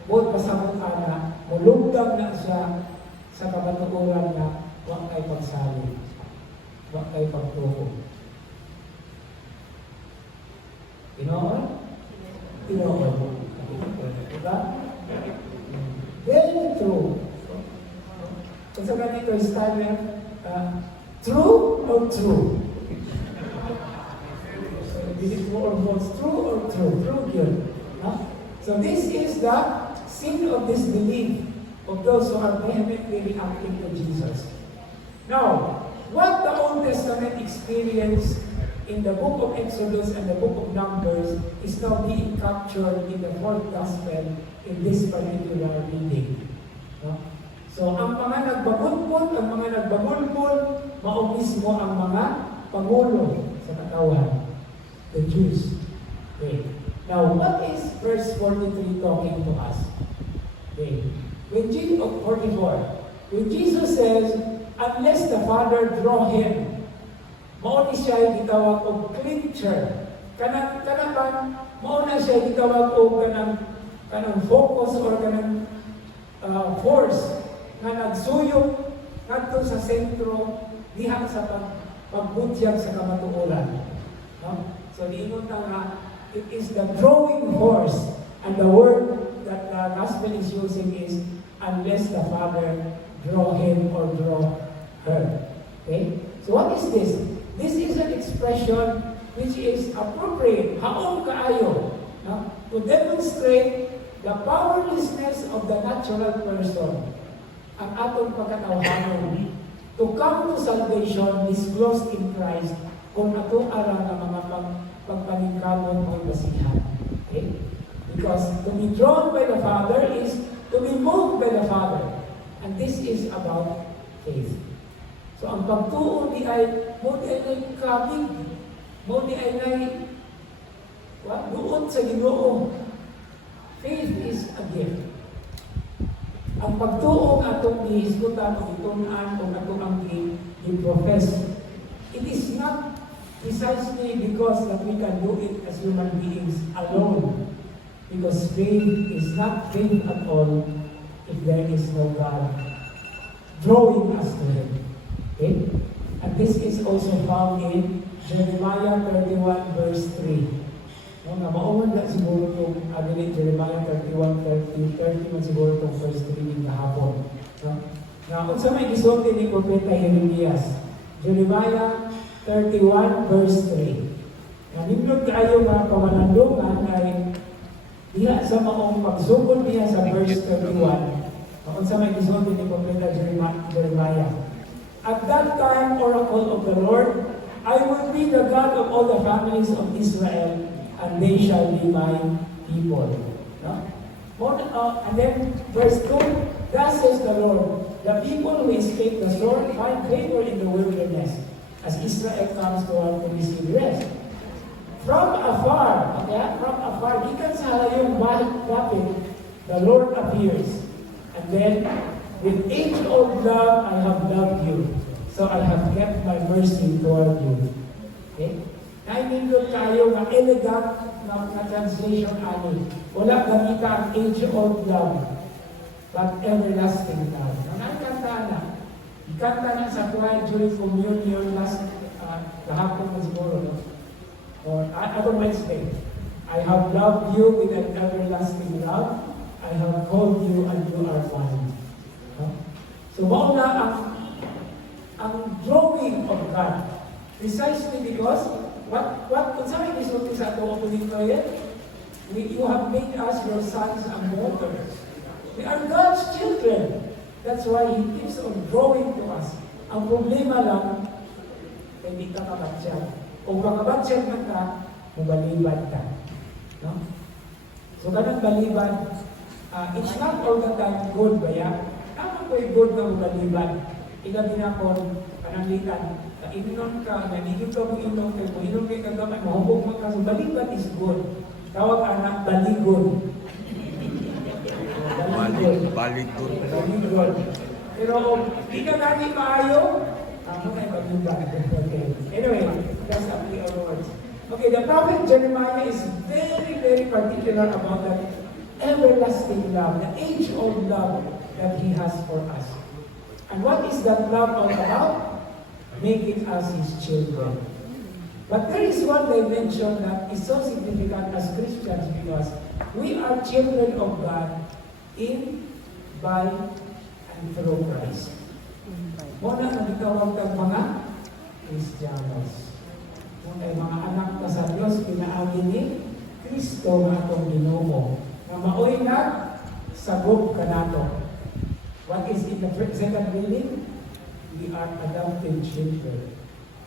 buot pasabot ana, mulugdang na siya sa kabatuuran na huwag kay pagsali, huwag kay pagtuko. Tinoon? Tinoon. Diba? Very true. Kung sa ganito, standard, true or true? Is it true or false? True or true? True yun. So this is the sin of disbelief of those who are vehemently reacting to Jesus. Now, what the Old Testament experienced in the book of Exodus and the book of Numbers is now being captured in the fourth gospel in this particular reading. So, ang mga nagbabulbul, mao mismo ang mga pangulo sa katawan, the Jews. Okay. Now, what is verse 43 talking to us? Okay. When Jesus says, unless the Father draw him, mao ni siya gitawag og creature. Kanang mao na siya gitawag og kanang focus or kanang force na nagsuyok kadto sa sentro diha sa pagbutyag sa kamatuoran. No? So diingon ta nga it is the drawing force, and the word that the gospel is using is unless the Father draw him or draw her. Okay? So what is this? This is an expression which is appropriate, haon kaayo, no? To demonstrate the powerlessness of the natural person, ang atong pagkatawhanon, to come to salvation disclosed in Christ kung ato ara nga mga pagpaningkamon o basihan. Okay? Because to be drawn by the Father is to be moved by the Father. And this is about faith. So ang pagtuo di ay mo di ay kabig, mo di ay duot sa Ginoo. Faith is a gift. Ang pagtuo nga atong gihisgutan o gitunan o atong ang gi-profess, it is not precisely because that we can do it as human beings alone. Because faith is not faith at all if there is no God drawing us to Him. Okay? And this is also found in Jeremiah 31 verse 3. Na mauman na siguro itong Jeremiah 31:30 man siguro itong first reading kahapon. Na kung sa may gisulti ni Propeta Jeremias, Jeremiah 31 verse 3. Nanimlog kayo mga kamanandungan ay diha sa maong pagsugod niya sa verse 31. Kung sa may gisulti ni Propeta Jeremiah. At that time, oracle of the Lord, I will be the God of all the families of Israel, and they shall be my people. No? And then verse 2, thus says the Lord, the people who escape the sword find favor in the wilderness, as Israel comes toward to receive rest. From afar, gikan sa halayong bakit, the Lord appears. And then, with age-old love, I have loved you, so I have kept my mercy toward you. Okay? Nainindot tayo ng elegant na translation ani. Wala gamita ang age-old love, but everlasting love. Nakakanta na. Ikanta na sa choir during communion last kahapon na siguro. No? Or other Wednesday. I have loved you with an everlasting love. I have called you and you are mine. So mauna ang drawing of God. Precisely because, what kung sa may gisulti sa atong opening prayer? You have made us your sons and daughters. We are God's children. That's why He keeps on drawing to us. Ang problema lang, hindi ka kabatsyan. Kung makabatsyan man ka, mabalibad ka. No? So, ganun balibad, it's not all the time good ba ya? Tama ko yung good na mabalibad. Ilabi na ko, pananglitan, inom ka, nanigil ka mo inom, kung inom kayo kagaman, mahubog mo ka. So, balibad is good. Tawag anak, baligod. Baligod. Baligod. Pero kung di ka natin maayo, ako na yung balibad. Okay. Anyway, that's a play on words. Okay, the prophet Jeremiah is very, very particular about that everlasting love, the age-old love that he has for us. And what is that love all about? Making us his children. But there is one dimension that is so significant as Christians because we are children of God in, by, and through Christ. Muna na itawag ng mga Kristiyanos. Kung ay mga anak na sa Diyos, pinaagi ni Kristo nga atong Ginoo na maoy na sagop ka nato. What is in the second meaning? We are adopted children.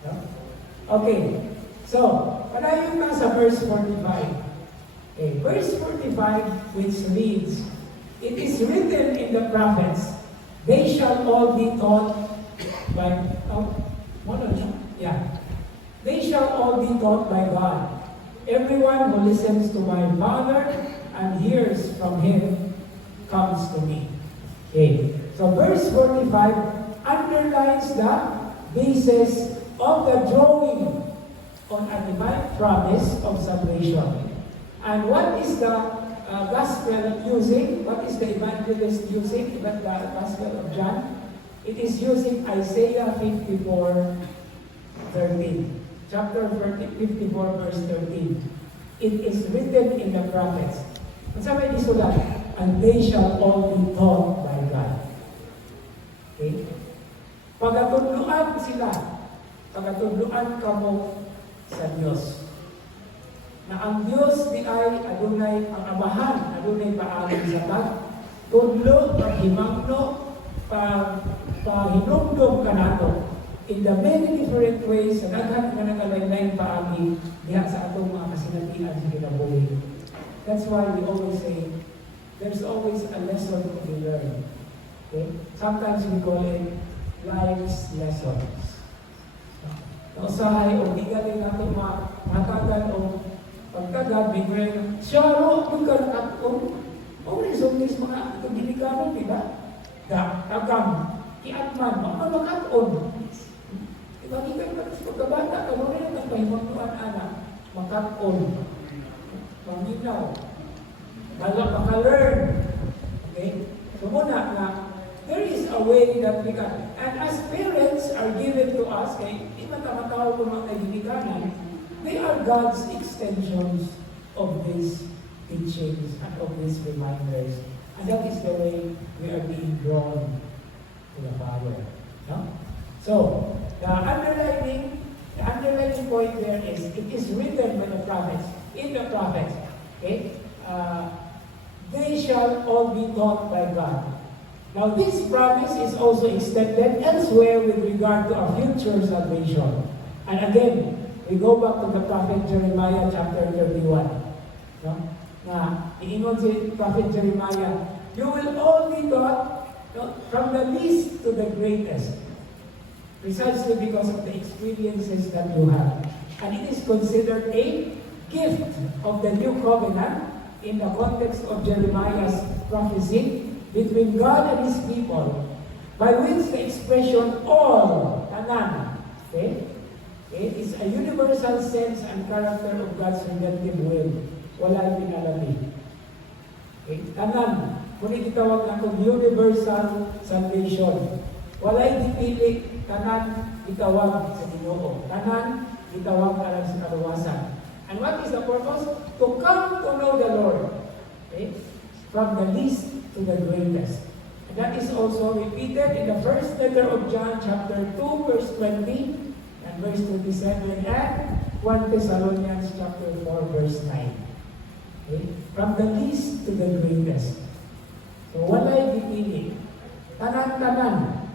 No? Okay, so, panayon na sa verse 45. Okay, verse 45 which reads, it is written in the prophets, they shall all be taught by, they shall all be taught by God. Everyone who listens to my Father and hears from Him comes to me. Okay. So verse 45 underlines the basis of the drawing on a divine promise of salvation. And what is the gospel using? What is the evangelist using? The gospel of John? It is using Isaiah 54:13. Chapter 54, verse 13. It is written in the prophets. Ang sabi ni Sulat, and they shall all be taught by God. Okay? Pagatudluan sila, pagatudluan kamo sa Diyos. Na ang Diyos di ay adunay ang amahan, adunay paagi sa pagtudlo, paghimangno, pahinumdum ka nato. In the many different ways, sa naghan nga nakalain-lain paagi diha sa atong mga kasinatian sa kinabuhi. That's why we always say, there's always a lesson to be learned. Okay? Sometimes we call it life's lessons. Nausahay o di galing natin makatagan o pagtagan, may kwento, siya ro, magkaroon o reason is mga ginikanon, diba? Takam, iatman, makakaon. Magikan ka sa pagkabata, kanunin ang pahimutuan anak, makakon, maginaw, maka-learn. Okay? So muna na, there is a way that we can, and as parents are given to us, kay di matamatawag ko mga kaibiganan, they are God's extensions of these teachings and of these reminders. And that is the way we are being drawn to the Father. No? So, the underlining point there is, it is written by the prophets, in the prophets, okay? They shall all be taught by God. Now, this promise is also extended elsewhere with regard to a future salvation. And again, we go back to the prophet Jeremiah chapter 31. No? Na, iingon si prophet Jeremiah, you will all be taught, no, from the least to the greatest. Precisely because of the experiences that you have. And it is considered a gift of the new covenant in the context of Jeremiah's prophecy between God and His people, by which the expression all, tanan, okay, it is a universal sense and character of God's redemptive will. Wala pinalabi. Okay, tanan, kung itawag na itong universal salvation. Walay dipili, tanan itawag sa Ginoo. Tanan itawag alang sa kaluwasan. And what is the purpose? To come to know the Lord. Okay? From the least to the greatest. And that is also repeated in the first letter of John, chapter 2, verse 20, and verse 27, and 1 Thessalonians chapter 4, verse 9. Okay? From the least to the greatest. So walay gipili. Tanan-tanan,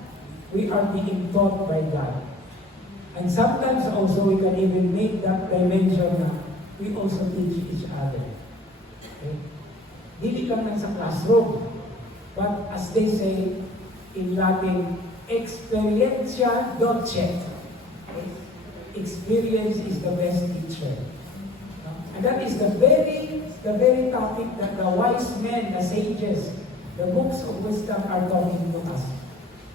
we are being taught by God. And sometimes also we can even make that dimension na we also teach each other. Okay? Dili lang lang sa classroom. But as they say in Latin, experientia docet. Okay? Experience is the best teacher. And that is the very topic that the wise men, the sages, the books of wisdom are talking to us.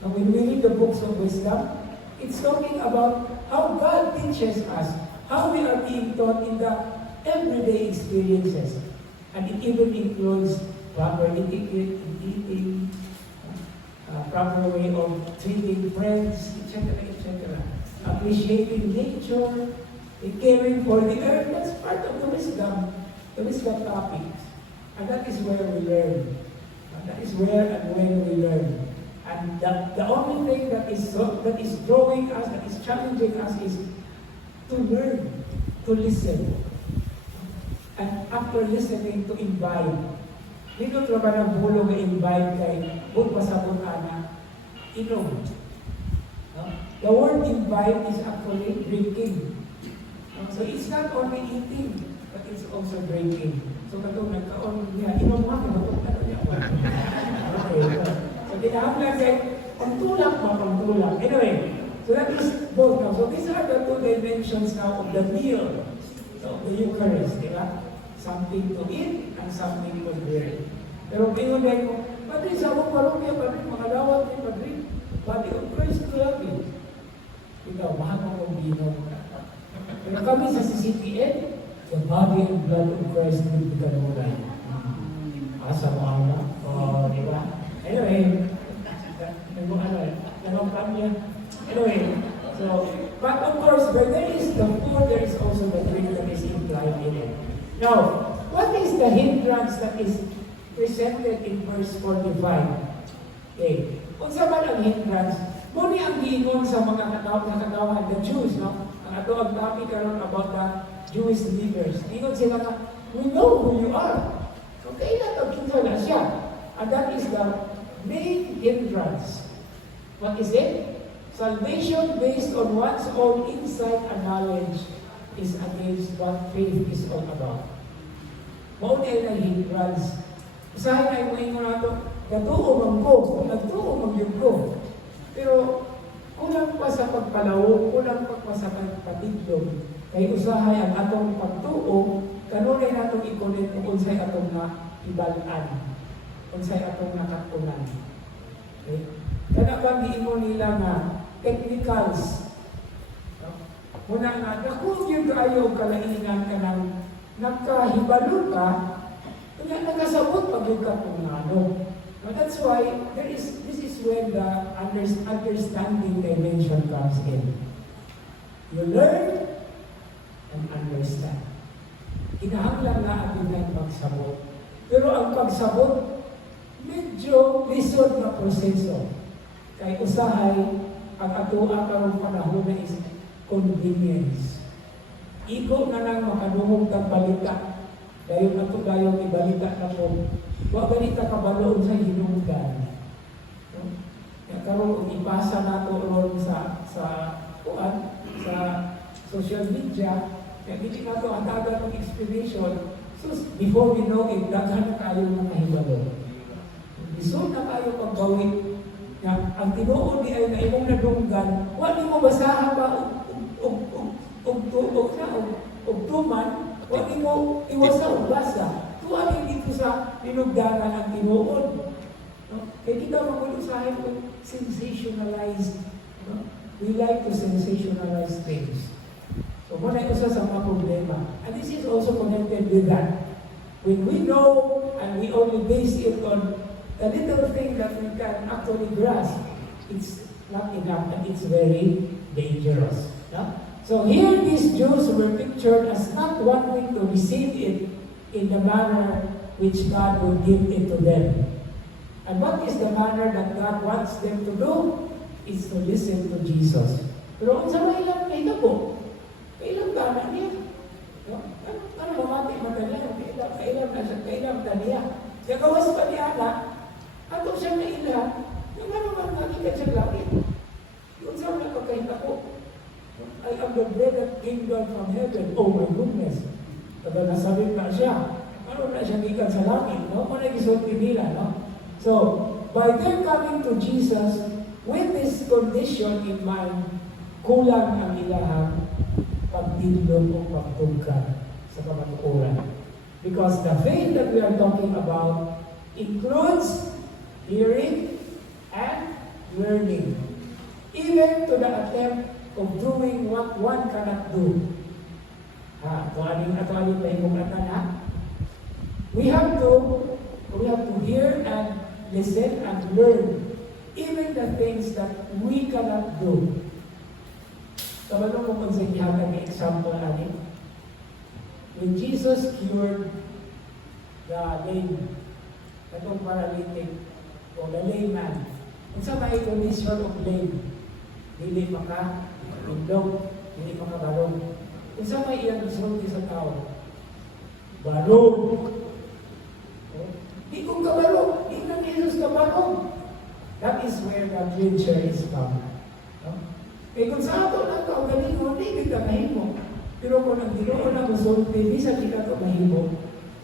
Now when we read the books of wisdom, it's talking about how God teaches us, how we are being taught in the everyday experiences. And it even includes proper etiquette in eating, proper way of treating friends, etc., etc. Appreciating nature, caring for the earth. That's part of the wisdom topics. And that is where we learn. That is where and when we learn. And the only thing that is drawing us, that is challenging us is to learn, to listen. And after listening, to invite. Dito ba ng bulong invite kay buk pasabot ana inom. No? The word invite is actually drinking. So it's not only eating, but it's also drinking. So katong nagkaon niya, inom mo ano niya. Okay. So kinahanglan kay pagtulak. Anyway, so that is both now. So these are the two dimensions now of the meal. So the Eucharist, di ba? Something to eat and something to drink. Pero ngayon dahil ko, Padre, sa akong parokya, Padre, makalawat ni Padre, Body of Christ to love you. Ikaw, mahal akong binom. Pero kami sa CCPN, the body and blood of Christ will be kanulan. Asa mo ang di ba? Anyway, nagmukhaan niya. Anyway, so, but of course, where there is the food, there is also the drink that is implied in it. Now, what is the hindrance that is presented in verse 45? Okay. Kung sa man ang hindrance, muna ang giingon sa mga nakagawa, the Jews, no? Ang ato ang topic karon about the Jewish leaders. Ingon sila na, we know who you are. So, kailan ang na siya. And that is the main hindrance. What is it? Salvation based on one's own insight and knowledge is against what faith is all about. Mauna na hindrance. Usahin ay mo ingon nato, nagtuo man yun ko. Pero kulang pa sa pagpalawog, kulang pa sa pagpatidlog. Kay usahay ang atong pagtuo, kanunay natong ikulit kung unsay atong na ibalan, unsay atong nakatunan. Okay? Kana ba giingon nila nga technicals? Muna nga, kung yun kaayo kalainan ka ng nagkahibalo ka, kaya nagkasabot pag yung katungano. But that's why this is when the understanding dimension comes in. You learn and understand. Kinahanglan na atin ng pagsabot. Pero ang pagsabot, medyo lisod na proseso. Kay usahay, ang atua karong panahon na is convenience. Iko na lang makanuhog kang balita. Dayon ato dayon ibalita na po. Wa balita kabaloon sa hinungdan. Karon ipasa nato ron sa social media, kaya hindi nato ang dagat ng explanation. So before we know it, daghan na tayo mga hibalo. Isod na tayo pagbawi. Ang tinuod di ay na imong nadunggan, wa ni mo basahan ba tuman, wa ni mo iwasa o basa. Tuwagin dito sa linugdanan ang tinuod. No? Kaya kita mag-usahin kung sensationalized. No? We like to sensationalize things. So, muna ito sa mga problema. And this is also connected with that. When we know and we only base it on a little thing that we can actually grasp, it's not enough and it's very dangerous. No? So here these Jews were pictured as not wanting to receive it in the manner which God would give it to them. And what is the manner that God wants them to do? Is to listen to Jesus. Pero kung sa may ilang may tabo, ilang gana niya. No? Ano mamati mata niya? kailam na niya. Kagawas pa niya na, ato siya na ila, yung naman nakikat siya langit. Yung saan na pagkahita ko, I am the bread that came down from heaven. Oh my goodness. Kada nasabi na siya, ano na siya gikan sa langit, no? Kung nag-isulti nila, no? So, by them coming to Jesus, with this condition in mind, kulang ang ilahang pagtindog o pagtungkad sa kamatukuran. Because the faith that we are talking about includes hearing and learning. Even to the attempt of doing what one cannot do. Ito aling mahimungatan ha. We have to hear and listen and learn even the things that we cannot do. Kabalo ko kung sa ihagan ng example natin. When Jesus cured the lame, itong paralytic o the layman, kung sa may condition of lame, hindi maka-indog, hindi makabalong. Kung sa may iyang sulti sa tao, balong. Di kong kabalong, di na Jesus kabalong. That is where the future is found. Eh kung sa ato lang kaugalingon, di kita mahimo. Pero kung ang Ginoo na musulti, di sa kita ito mahimo,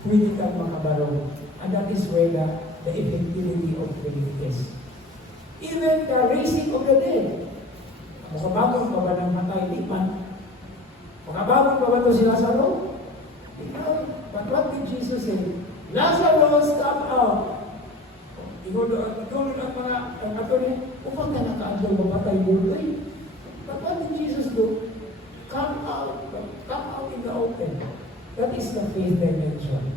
pwede kang makabalong. And that is where the effectivity of faith is. Even the raising of the dead. Makabagon pa ba ng matay? Di man. Makabagon pa ba ito si Lazaro? Di man. But what did Jesus say? Lazarus, come out. Igulo ang mga katolik, upang na nakaadlaw mamatay buhay. But what did Jesus do? Come out in the open. That is the faith dimension.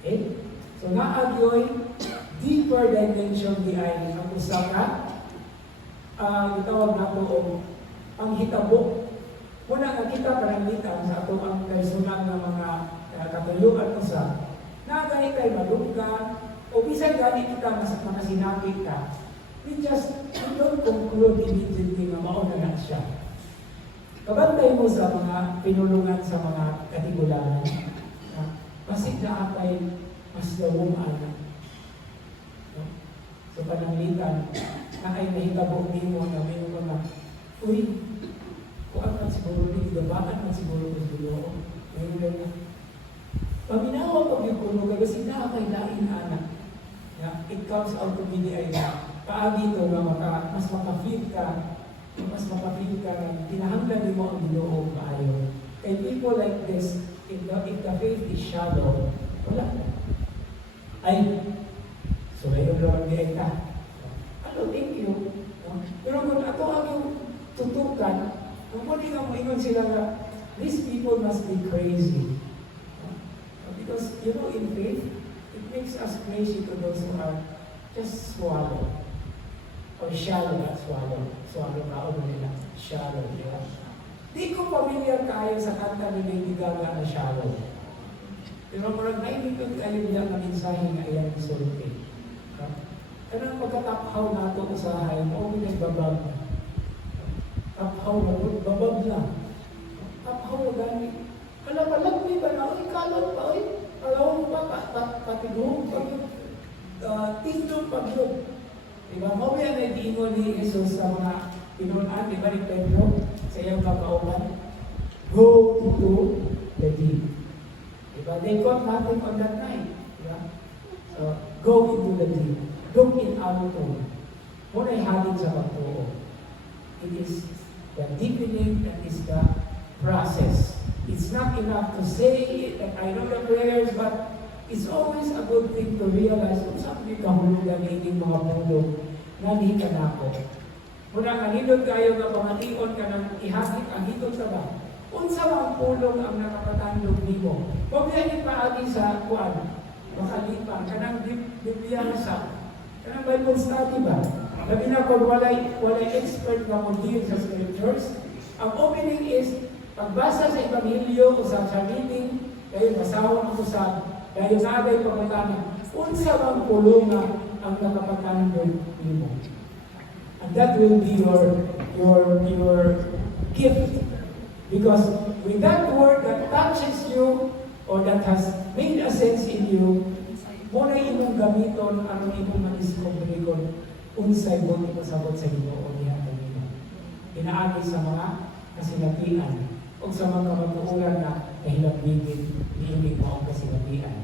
Okay? So naagyoy, deeper dimension di ay ang usaka, itawag na ito ang hitabo. Muna nga kita karangitan sa ito ang kaisunang ng mga katulungan ko sa na ganit kay malunggan, o bisan ganit kita mga sinapit ka, we don't conclude immediately na mauna na siya. Kabantay mo sa mga pinulungan sa mga katigulangan, masig na akay mas dawuman. So pananglitan, na ay nahitabo mo na may ko na, uy, kuwan man siguro ni idabaan man siguro ni Ginoo. Ngayon na, paminawa pag yung kuno, kasi na akay lain anak. It comes out to be the idea. Paagi ito na mas makafeel ka, na tinahanggan mo ang Ginoo maayo. And people like this, if the faith is shallow, wala. Ay, so ngayon lang di ka. Ano, thank you. Pero kung ako ang yung tutukan, kung muli nga mo ingon sila nga, these people must be crazy. Because, in faith, it makes us crazy to those who are just swallow. Or shallow, not swallow. Swallow na ako nila. Shallow, di ba? Di ko familiar kayo sa kanta ni Lady Gaga na shallow. Pero parang nainikot kayo niya na mensahe na iyang isulti. Kanang pagkataphaw na ito usahay, o pinagbabag. Taphaw na ito, babag na. Taphaw na gani. Kalapalagmi ba na? Uy, kalot pa, uy. Kalawang pa, patigong pa yun. Tindong pa yun. Diba? Mawaya na iingon ni Jesus sa mga pinunan, diba ni Pedro, sa iyang kapaulan? Go into the deep. Diba? They caught nothing on that night. Diba? So, go into the deep. Look in our tone. Muna ihalin sa pagtuo. It is the deepening that is the process. It's not enough to say it, that I know the prayers, but it's always a good thing to realize kung saan yung kahulugan ng inyong mga pundo na di ka na ako. Muna kanilod kayo nga pamatiyon ka ng ihakit ang hitod sa ba? Unsa ang pulong ang nakapatandog nimo? Huwag yan paagi sa kuan, makalipan, kanang Biblia sa, kanang Bible study ba? Labi na kung walay expert na module sa scriptures, ang opening is, pagbasa sa Ebanghelyo o sa reading, kayo masawang ako sa dahil nagay pagkatana, unsa bang pulong ang nakapatandog nimo? And that will be your gift. Because with that word that touches you or that has made a sense in you, muna imong gamiton aron imong ma-discover kon unsay mo ipasabot sa Ginoo niya kanina. Pinaagi sa mga kasinatian o sa mga matuulan na kahilapigin ni imong mga kasinatian.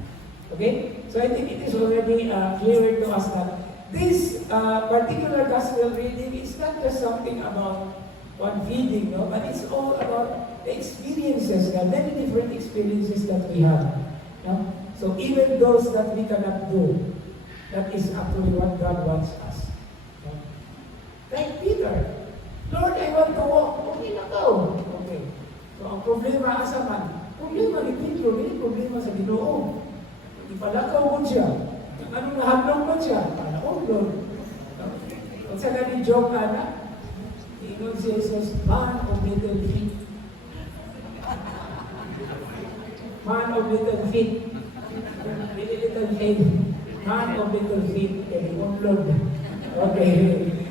Okay? So I think it is already clear to us that this particular gospel reading is not just something about one feeding, no? But it's all about the experiences, the many different experiences that we have. No? So even those that we cannot do, that is actually what God wants us. No? Like Peter, Lord, I want to walk. Okay na go. Okay. So ang problema asa man? Problema ni Pedro, hindi problema sa Ginoo. Ipalakaw mo siya. Anong nahablong mo siya? Panaon, Lord. At sa galing joke na, inon si Jesus, man of little feet. Man of little feet. Little faith. Man of little feet. Okay, Lord. Okay.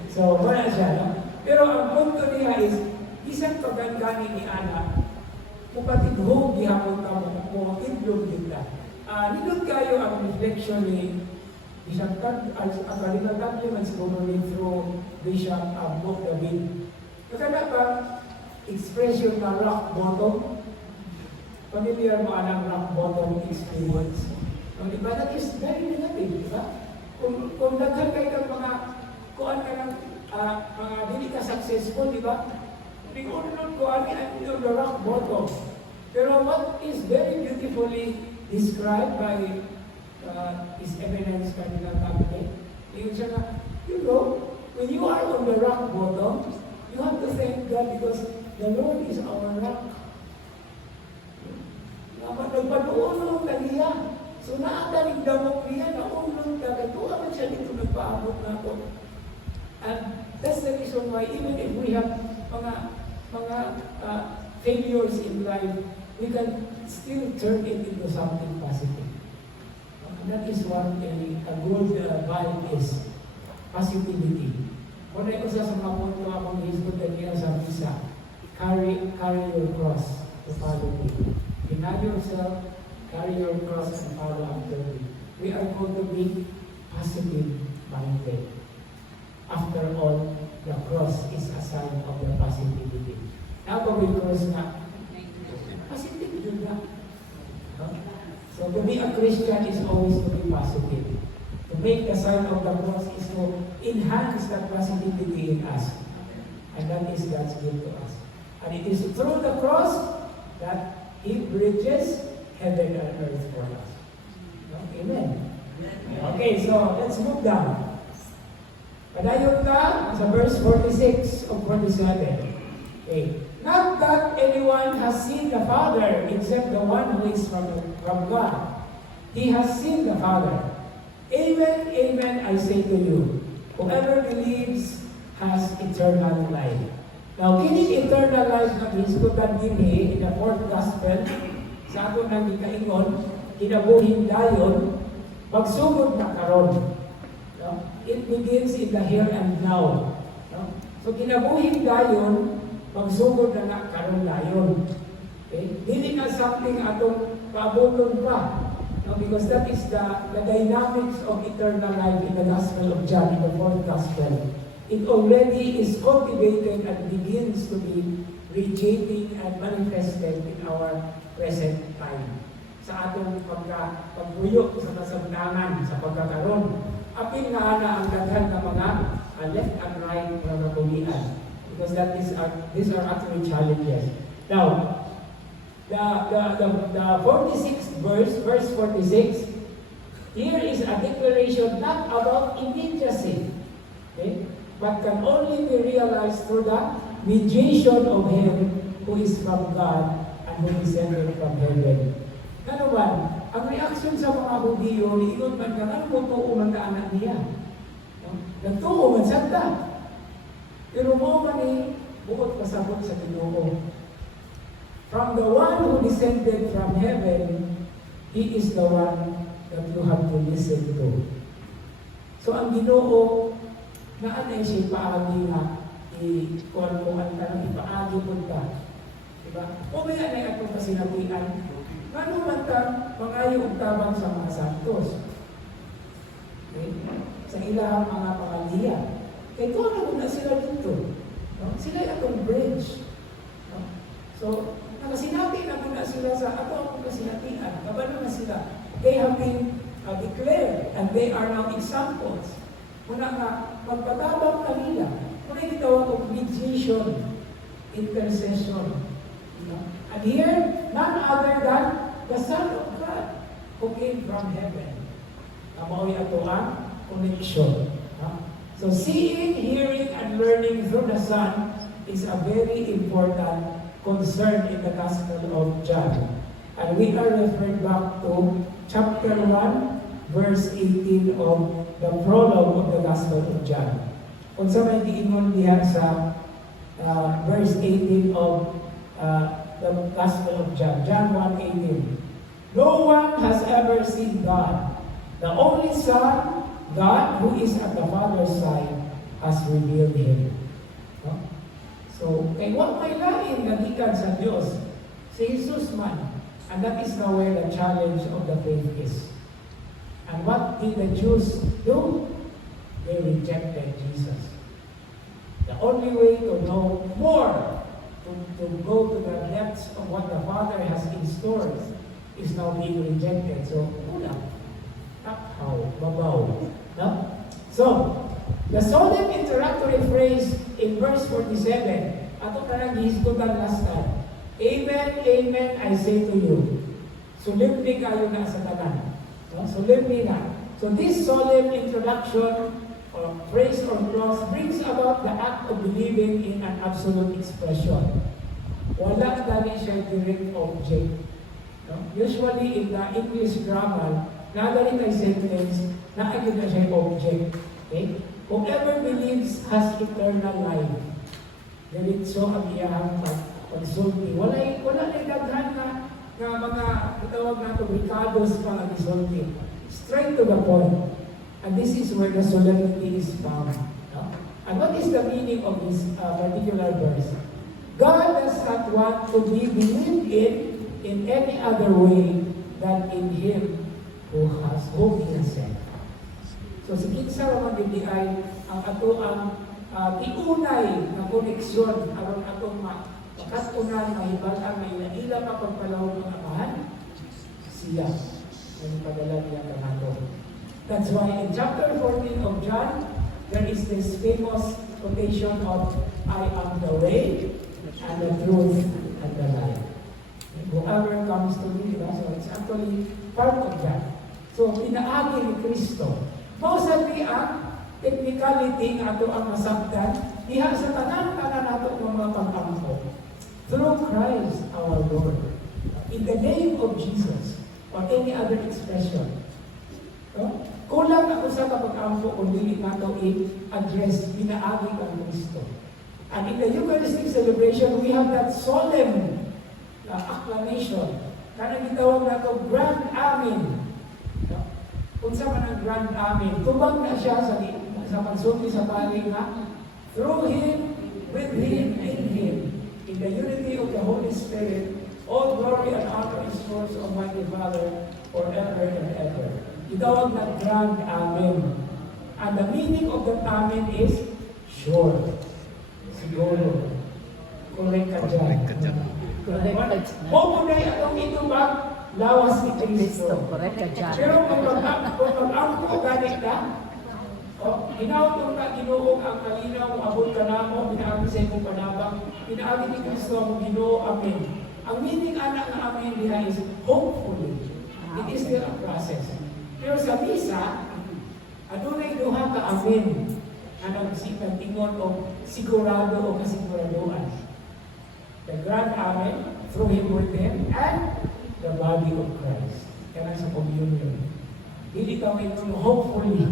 So, wala siya, no? Pero ang punto niya is, isang pagangganin ni Ana, kupatidhog gihapon ka mo, idlog kita. Nindot kayo ang reflection ni Bishop Cardinal Compliments Governing through Bishop Bob David. Nakala ba expression na rock bottom? Familiar mo anang rock bottom experience? Di ba? That is very negative, di ba? Kung daghan kayo ng mga kuan ka ng mga hindi ka successful, di ba? Pinunod ko ang the rock bottom. Pero what is very beautifully described by His Eminence Cardinal Cabinet, yung siya na, you know, when you are on the rock bottom, you have to thank God because the Lord is our rock. Nagpanuulong na niya. So naataling damok niya, naulong na, katuwa man siya dito nagpaabot na ako. And that's the reason why even if we have mga failures in life, we can still turn it into something positive. That is what a good vibe is. Positivity. Kung na isa sa mga punto akong hisgot na niya sa visa, carry your cross to follow me. Deny yourself, carry your cross and follow after me. We are going to be positive-minded. After all, the cross is a sign of the positivity. Now, pag may cross na, positive yun na. No? So, to be a Christian is always to be positive. To make the sign of the cross is to enhance that positivity in us. And that is God's gift to us. And it is through the cross that He bridges heaven and earth for us. No? Amen. Okay, so let's move down. Padayon ka sa verse 46 of 47. Okay. Not that anyone has seen the Father except the one who is from God. He has seen the Father. Amen, amen, I say to you, whoever believes has eternal life. Now, kining eternal life na hisgutan dinhi in the fourth gospel, sa ato nang ikaingon, kinabuhin dayon, pagsugod na karon. No? It begins in the here and now. No? So, kinabuhin dayon, pagsugod na karon dayon. Okay? Dili na something atong paabuton pa. No? Because that is the dynamics of eternal life in the Gospel of John, in the fourth Gospel. It already is cultivated and begins to be radiating and manifested in our present time. Sa atong pagpuyo sa kasamtangan, sa pagkakaroon. Apil nga na ang daghan ng mga left and right na napulian. Because these are actually challenges. Now, the 46th verse 46, here is a declaration not about immediacy, okay, but can only be realized through the mediation of Him who is from God and who descended from heaven. Ano ba? Ang reaction sa mga Hudiyo, iyon man ka, ano mo tuo man ka anak niya? Nagtuo man sabda. Pero mo man buot pasabot sa Ginoo. From the one who descended from heaven, He is the one that you have to listen to. So ang Ginoo, naanay siya paagi nga, i-kuhan-kuhan ka, ipaagi po ka. Diba? O may anay atong kasinabuyan, Ano man ta, mangayo og tabang sa mga santos. Okay? Sa ilang mga pamilya. Kaya kung ano na sila dito. No? Sila ay atong bridge. No? So, nakasinati na muna sila sa ato ang kasinatian. Kabalo na sila. They have been declared and they are now examples. Muna nga, magpatabang kanila. Muna yung tawag of mediation, intercession. And here, none other than the Son of God who came from heaven. Amawi ato ang connection. So seeing, hearing, and learning through the Son is a very important concern in the Gospel of John. And we are referred back to chapter 1, verse 18 of the prologue of the Gospel of John. Kung sa may diingon diyan sa verse 18 of the Gospel of John, John 1:18. No one has ever seen God. The only Son, God, who is at the Father's side, has revealed Him. No? So, kay what may lain na gikan sa Diyos, si Jesus man. And that is now where the challenge of the faith is. And what did the Jews do? They rejected Jesus. The only way to know more, to go to the depths of what the Father has in store, is now being rejected. So, kulang. Takhaw, babaw. No? So, the solemn introductory phrase in verse 47, ato na lang gihisgutan last time. Amen, amen, I say to you. Solemnly kayo na sa tanan. No? Solemnly na. So this solemn introduction or phrase or clause brings about the act of believing in an absolute expression. Wala dali siya direct object. No? Usually in the English grammar, nagaling ay sentence, naagin na siya object. Okay? Whoever believes has eternal life. Diretso ang iyang pagsulti. Wala na daghan na mga itawag nato Ricardo's mga gisulti. Straight to the point. And this is where the solemnity is found. No? And what is the meaning of this particular verse? God does not want to be believed in any other way than in Him whom He has sent. So sa kinsa raman dili ay ang ato ang tiunay na koneksyon aron atong makatunan mahibal-an may naila pa pagpalawon ng Amahan siya ang padala niya kanato. That's why in chapter 14 of John there is this famous quotation of I am the way and the truth and the life. Whoever comes to me, so it's actually part of that. So pinaagi ni Kristo. Mausabi ang technicality nga ato ang masabtan diha sa tanan-tanan nato ng mga pag-angkop. Through Christ our Lord. In the name of Jesus or any other expression. No? Kulang ako sa kapag-angkop kung dili nato i-address pinaagi ang Kristo. And in the Eucharistic celebration, we have that solemn acclamation. Kanang gitawag nato Grand Amen. No? Kung sa man ang Grand Amen, tubag na siya sa pagsulti sa pali nga, through Him, with Him, in Him, in the unity of the Holy Spirit, all glory and honor is yours, Almighty Father, forever and ever. Itawag na Grand Amen. And the meaning of that Amen is sure. Siguro. Correct ka dyan. Huwag mo na itong itubag, lawas ni Kristo. Correct ka dyan. Pero kung pag-angko ganit ka, hinawag ka, ginuong ang kalinaw, abot ka na mo, pinaagi sa iyong panabang, pinaagi ni Kristo ang Ginoo, Amen. Ang meaning anak na Amen niya is hopefully. It is still a process. Pero sa misa, adunay duha ka Amen. Anong tingon o sigurado o kasiguraduan. The Grand Amen, through Him with them, and the body of Christ. Kaya sa communion. Hindi kami hopefully.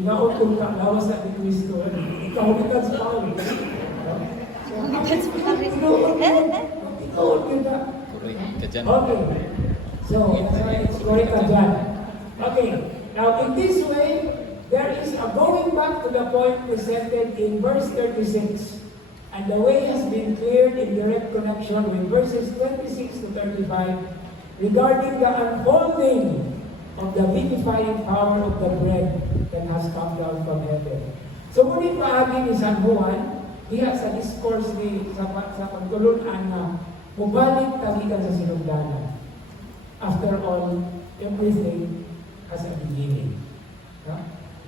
Inaot kong lawas na ni Kristo. Ikaw ulitan sa tao. Ikaw ulitan. Okay. So, it's correct ka dyan. Okay. Now, in this way, there is a going back to the point presented in verse 36. And And the way has been cleared in direct connection with verses 26 to 35 regarding the unfolding of the vivifying power of the bread that has come down from heaven. So muli paagi ni San Juan, diha sa discourse ni sa pagtulunan na mubalik tagikan sa sinugdanan. After all, everything has a beginning.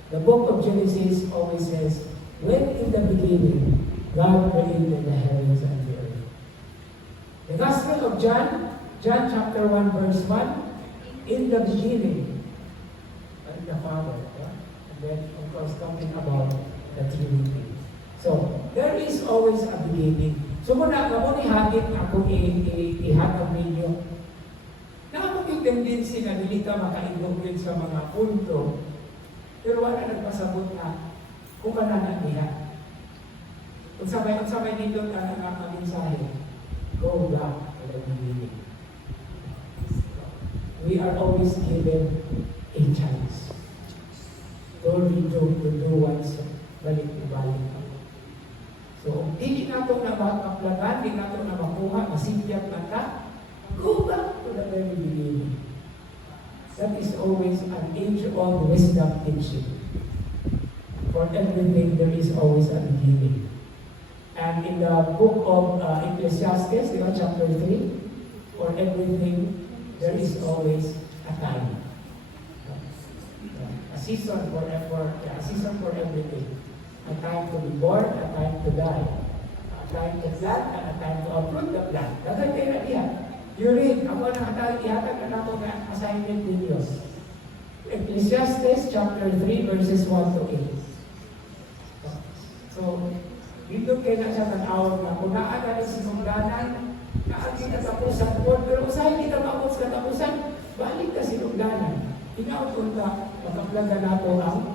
The book of Genesis always says, when in the beginning, God created the heavens and the earth. The Gospel of John, John chapter 1 verse 1, in the beginning, the Father. And then, of course, talking about the Trinity. So, there is always a beginning. So, muna ni hagit ako ihatag ninyo. Naamong yung tendency na dili ka makainuglit sa mga punto, pero wala nagpasabot na kung ka na diha. Kung sabay dito na mensahe, go back to the beginning. We are always given a chance. Don't be to do once, balik-balik. So, hindi na ito na makaplagan, hindi na ito na makuha, masigyat na ka, go back to the very beginning. That is always an age-old wisdom teaching. For everything, there is always a beginning. And in the book of Ecclesiastes, chapter 3, for everything, there is always a time. A season for everything. A time to be born, a time to die. A time to plant, and a time to uproot the plant. Dagan kayo na diyan. You read, ako nakatawag, ihatag na ako na assignment videos. Ecclesiastes chapter 3, verses 1 to 8. So, dito kayo na siya tanawag na kung naagad ang sinungganan, naagad katapusan po, pero usahin kita makos katapusan, balik ka sinungganan. Inautun ka, makaplaga na po ang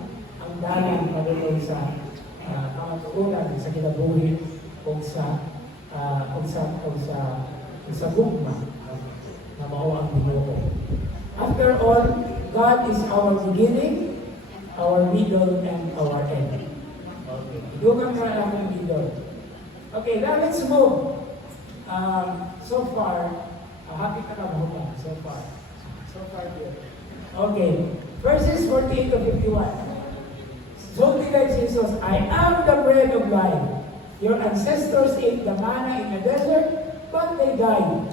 dalang padulong sa kamatuunan, sa kinabuhi, o sa gugma na mao ang Ginoo. After all, God is our beginning, our middle, and our end. Okay. Dugang na lang ang middle. Okay, now let's move. So far, happy ka na ba? So far good. Okay, verses 48 to 51. So declared Jesus, I am the bread of life. Your ancestors ate the manna in the desert, but they died.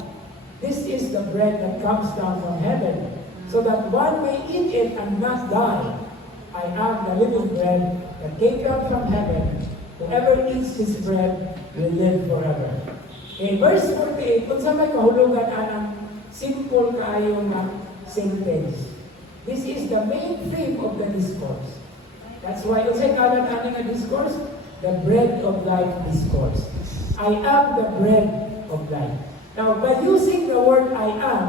This is the bread that comes down from heaven, so that one may eat it and not die. I am the living bread that came down from heaven. Whoever eats this bread will live forever. In verse 48, kung sa may kahulugan anang simple kaayo na sentence. This is the main theme of the discourse. That's why usay kalan ani nga discourse, the bread of life discourse. I am the bread of life. Now, by using the word I am,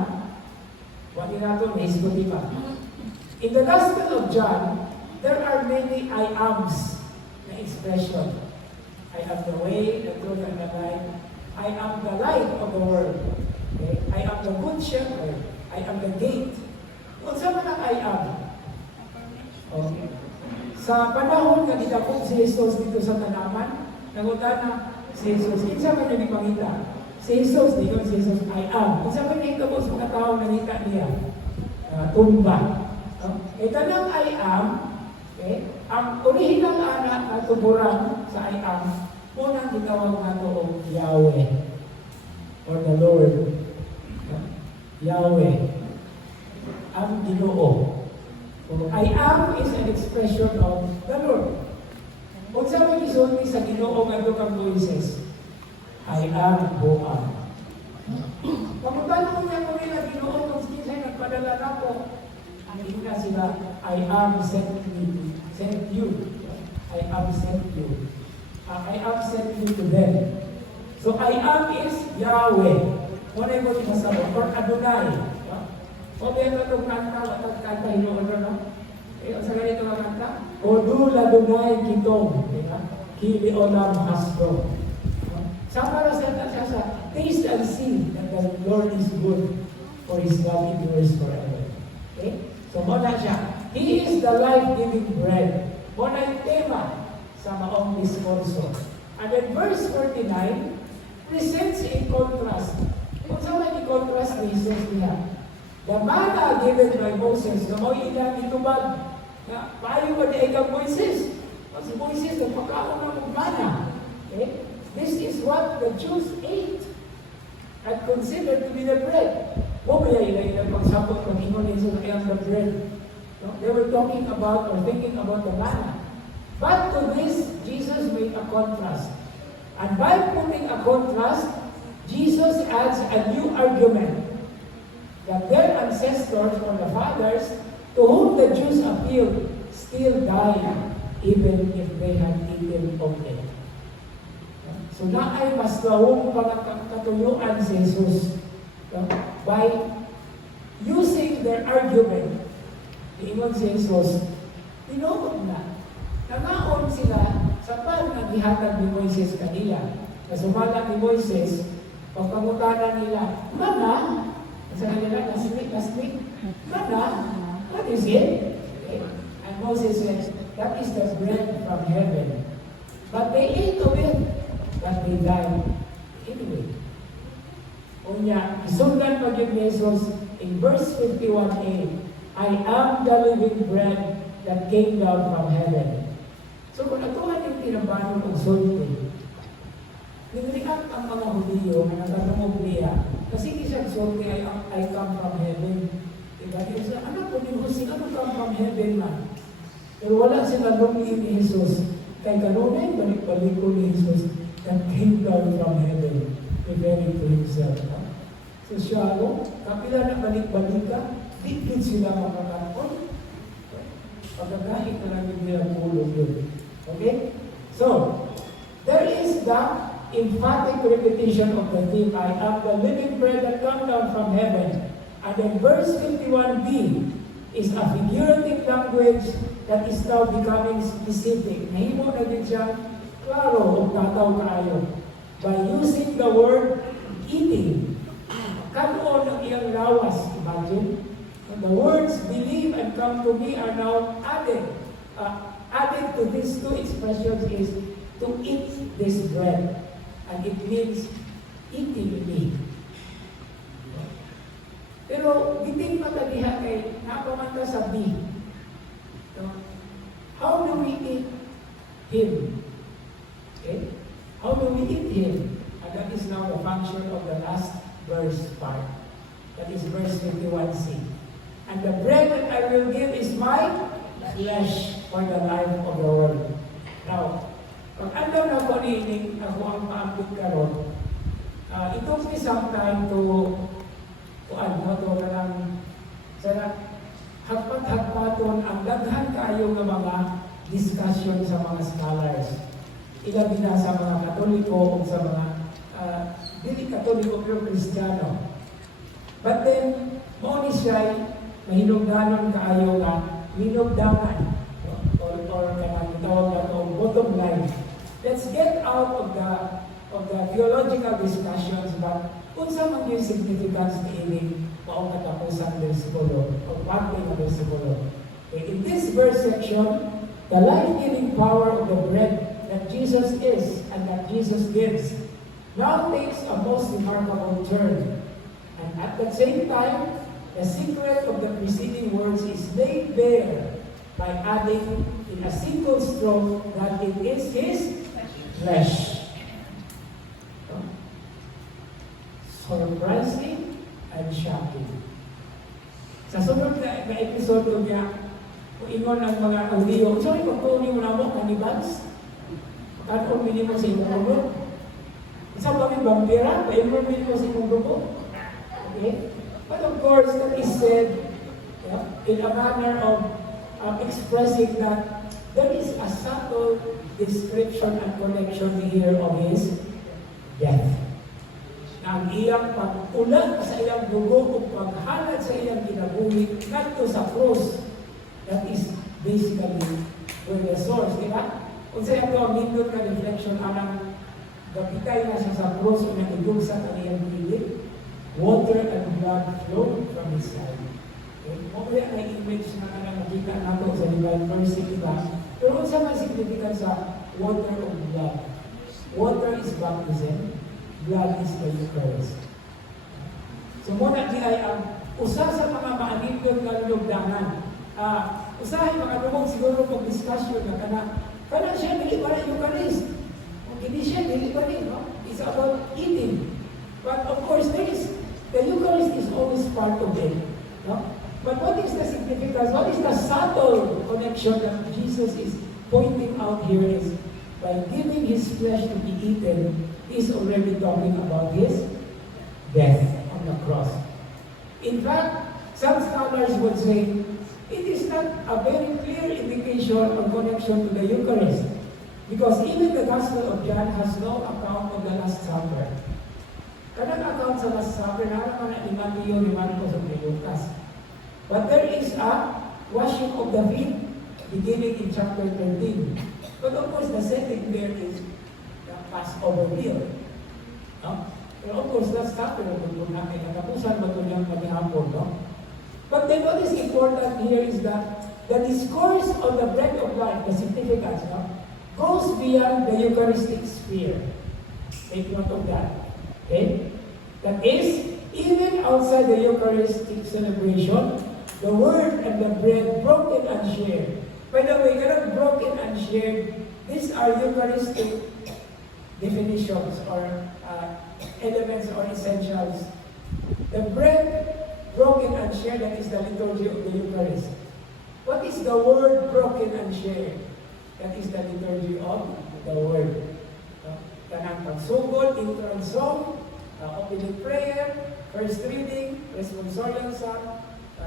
what nato naisguti pa. In the Gospel of John, there are many I ams na expression. I am the way, the truth, and the life. I am the light of the world. Okay? I am the good shepherd. I am the gate. Kung saan man ang I am? Okay. Sa panahon na gidapog si Jesus dito sa tanaman, nangutana si Jesus, kinsa man niya ipangita? Si Jesus, dito si Jesus, I am. Kung saan man niya ito sa mga tao nangita niya? Tumba. Ito lang I am, okay? Ang original anak na tuburan sa I am, unang gitawag na ito o Yahweh or the Lord. Yahweh. Ang Ginoo. I am is an expression of the Lord. Kung sa mga isulti sa Ginoo nga ito kang Moises, I am who am. Pagkutano ko niya kung nila Ginoo, kung siya nagpadala na po, ang ina sila, I am sent you. I am sent you. I am sent you to them. So I am is Yahweh. Muna yung mga masabot, or Adonai. O meron itong kanta, at kanta hinoon na, sa ganito ang kanta, O du ladunay kitong, kili olam hasdo. Sama na siya sa taste and see that the Lord is good, for His love endures forever. Okay? So muna siya, He is the life-giving bread. Muna yung tema sa maong diskurso. And then verse 49 presents a contrast. Kung saan may i-contrast ni Jesus niya? The manna given by Moses, na mo'y ilang itubad, na payo ba di ay Moises? Si Moises, nagpakaon ng manna. Okay? This is what the Jews ate and considered to be the bread. Mo ba ilang pagsabot ng ingon Jesus na the bread? No? They were talking about or thinking about the manna. But to this, Jesus made a contrast. And by putting a contrast, Jesus adds a new argument that their ancestors or the fathers to whom the Jews appealed still died even if they had eaten of it. So naay mas lawong katuyuan si Jesus by using their argument. Iingon si Jesus, tinuod na. Nanaon sila sa pag naghihatag ni Moises kanila. Nasumala ni Moises, pagpangutanan nila, Mana? Sabi nila, last week, Mana? What is it? Okay. And Moses says, that is the bread from heaven. But they ate of it, but they died anyway. Unya, isundan pa yun ni Jesus in verse 51a, I am the living bread that came down from heaven. So kung natuhan yung tinabanon ng sulti, nagrikat ang mga Hudiyo na nagtatungog niya, kasi isang sulti I come from heaven. Diba? Kasi anak ko din sila come from heaven man. Pero wala sila lumili ni Jesus. Kaya kanunay, balik-balik ko ni Jesus that came down from heaven, preparing to himself. So siya, kapila na balik-balik ka, di sila makakapon. Pagkakahit na lang nila tulog yun. Okay? So, there is the emphatic repetition of the theme, I am the living bread that come down from heaven. And then verse 51b is a figurative language that is now becoming specific. Nahimo na din siya, klaro, o tataw kaayo. By using the word eating. Karoon ang iyang lawas, imagine. And the words believe and come to me are now added. Added to these two expressions is to eat this bread. And it means eating me. Pero, giting matalihan kay napamanta sa B. So, how do we eat Him? Okay? How do we eat Him? And that is now the function of the last verse part. That is verse 51c. And the bread that I will give is my flesh for the life of the world. Now, pag andaw na ko niinig ako ang paambit karon, itong isang time to kanang sana hagpat-hagpaton ang daghan kaayo nga mga discussion sa mga scholars. Ilabi na sa mga Katoliko o sa mga dili Katoliko pero Kristiyano. But then, mo ni siya mahinungdanon kaayo nga minugdangan or kanang tawag na itong bottom line. Let's get out of the theological discussions but unsa man yung significance ni ining maong katapusan versikulo o parte ng versikulo. In this verse section, the life-giving power of the bread that Jesus is and that Jesus gives now takes a most remarkable turn. And at the same time, the secret of the preceding words is laid bare by adding in a single stroke that it is His flesh. Surprising and shocking. Sa sunod na episode niya, kung ingon ang mga audio, sorry kung kunin mo na mo, kanibans? Kung minimo sa imong grupo? Isang kami vampira, pa-ingon minimo sa imong grupo? Okay? But of course, that is said in a manner of expressing that there is a subtle description and connection here of His death. Ang iyang pag-ulat sa iyang dugo o paghalad sa iyang kinabuhi ngadto sa cross, that is basically where the source, di ba? Kung sa iyang mindot ka reflection, anang gapitay na siya sa cross o nagigugsa ang iyang pilit, water and blood flowed from His side. Okay? Mabaya na image na kanang nakita nato sa Divine Mercy, di ba? Pero kung sa mga significance sa water of blood, water is baptism, blood is the Eucharist. So muna di ay ang usa sa mga maanindog na lugdangan. Usahay mga lumog siguro pag-discussion na kana siya dili para Eucharist. Hindi siya dili pa rin, no? It's about eating. But of course, the Eucharist is always part of it. No? But what is the significance? What is the subtle connection that Jesus is pointing out here is by giving His flesh to be eaten, He is already talking about His death on the cross. In fact, some scholars would say, it is not a very clear indication or connection to the Eucharist. Because even the Gospel of John has no account of the Last Supper. Kanang account sa Last Supper, naraman na ni Matthew, ni Marcos, at ni Lucas. But there is a washing of the feet, beginning in chapter 13. But of course, the setting there is the Passover meal. No? Pero of course, Last Supper, kung namin, natapusan ba ito niyang maghihapon, no? But then what is important here is that the discourse on the bread of life, the significance, no? Goes beyond the Eucharistic sphere. Take note of that. Okay? That is, even outside the Eucharistic celebration, the word and the bread broken and shared. By the way, not broken and shared, these are Eucharistic definitions or elements or essentials. The bread broken and shared, that is the liturgy of the Eucharist. What is the word broken and shared? That is the liturgy of the Word. Kanang pagsugod, intro and song, opening prayer, first reading, responsorial psalm,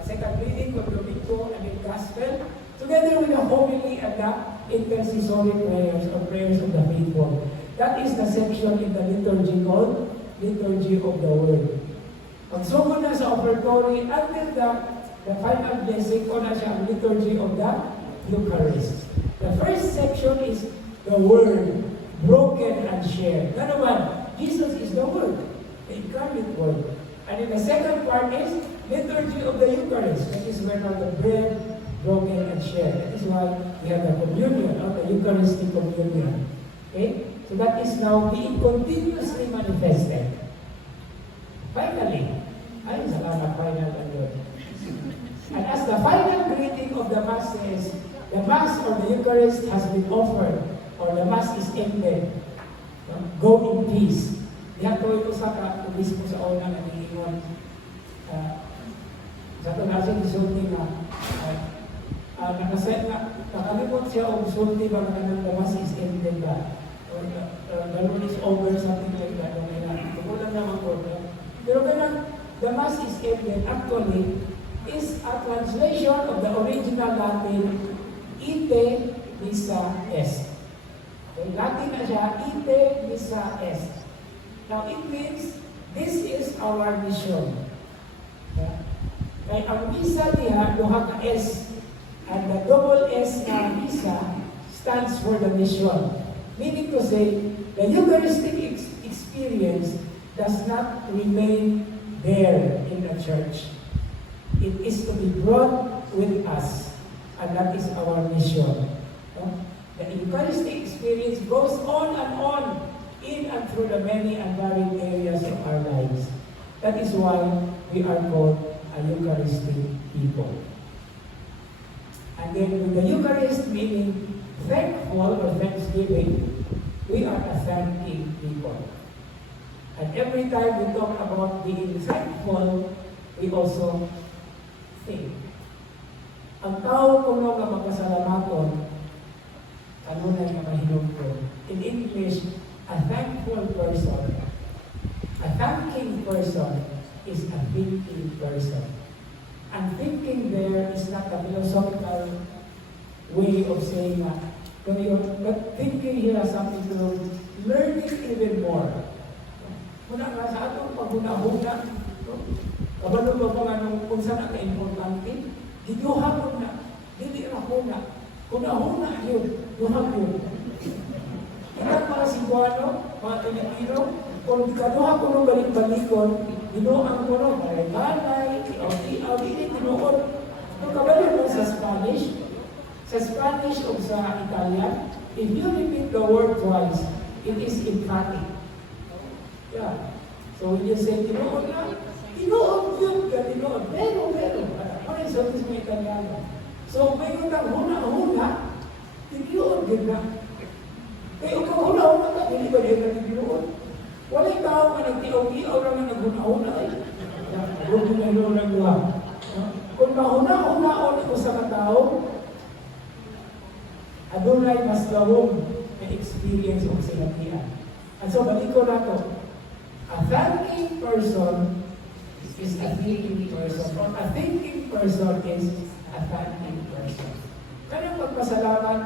second reading, Cognomento, and the Gospel, together with the homily and the intercessory prayers or prayers of the faithful. That is the section in the liturgy called Liturgy of the Word. Pagsugod na sa offertory until the final blessing o na siya ang liturgy of the Eucharist. The first section is the Word, broken and shared. Ano naman, Jesus is the Word, the incarnate Word. And in the second part is liturgy of the Eucharist. That is where now the bread, broken and shared. That is why we have the communion, or the Eucharistic communion. Okay? So that is now being continuously manifested. Finally, ay salamat, final and good. And as the final greeting of the Mass says, the Mass or the Eucharist has been offered, or the Mass is ended. Go in peace. Diyan ko ito sa mismo sa una na nilingon. Sa ito nasin isulti na nakalimot siya o sulti ba na the Mass is ended ba? Or the Lord is over, something like that. Kukulang naman po. Pero ganun, the Mass is ended actually is a translation of the original Latin Ite Missa Est. Okay, Latin na siya, Ite Missa Est. Now, it means, this is our mission. Okay? Kaya ang Missa niya, duha ka S, and the double S na Missa stands for the mission. Meaning to say, the Eucharistic experience does not remain there in the church. It is to be brought with us. And that is our mission. The Eucharistic experience goes on and on in and through the many and varied areas of our lives. That is why we are called a Eucharistic people. And then with the Eucharist meaning thankful or thanksgiving, we are a thanking people. And every time we talk about being thankful, we also think. Ang tao kung nga magpasalamaton, kanunay nga mahinog ko. In English, a thankful person, a thanking person is a thinking person. And thinking there is not a philosophical way of saying that. But thinking here has something to do with learning even more. Muna nga sa atong paghuna-huna, kabalo ba pa nga nung kung saan ang importante, giduha ko na, hindi ako na. Kung nahuna yun, duha yun. Ilang mga Cebuano, mga Pilipino, kung kaduha ko nung balik-balikon, ginuang ko nung maray-maray, hindi tinuod. Kung kabalo mo sa Spanish o sa Italian, if you repeat the word twice, It is emphatic. Yeah. So when you say, tinuod na, tinuod yun ka, tinuod. Pero, ano yung sabi mo Italiano? So, may utang huna-huna, tinuod yun na. Kaya kung huna-huna ka, hindi ba yun na tinuod? Wala'y tao ka nagtiaw-tiaw lang na naghuna-huna ay. Huwag yung ano lang lang. Kung mahuna-huna ko sa katao, adunay mas lawong na experience o sinatian. At so, balik ko na to. A thanking person is a thinking person. Or a thinking person is a thanking person. Kaya pagpasalamat,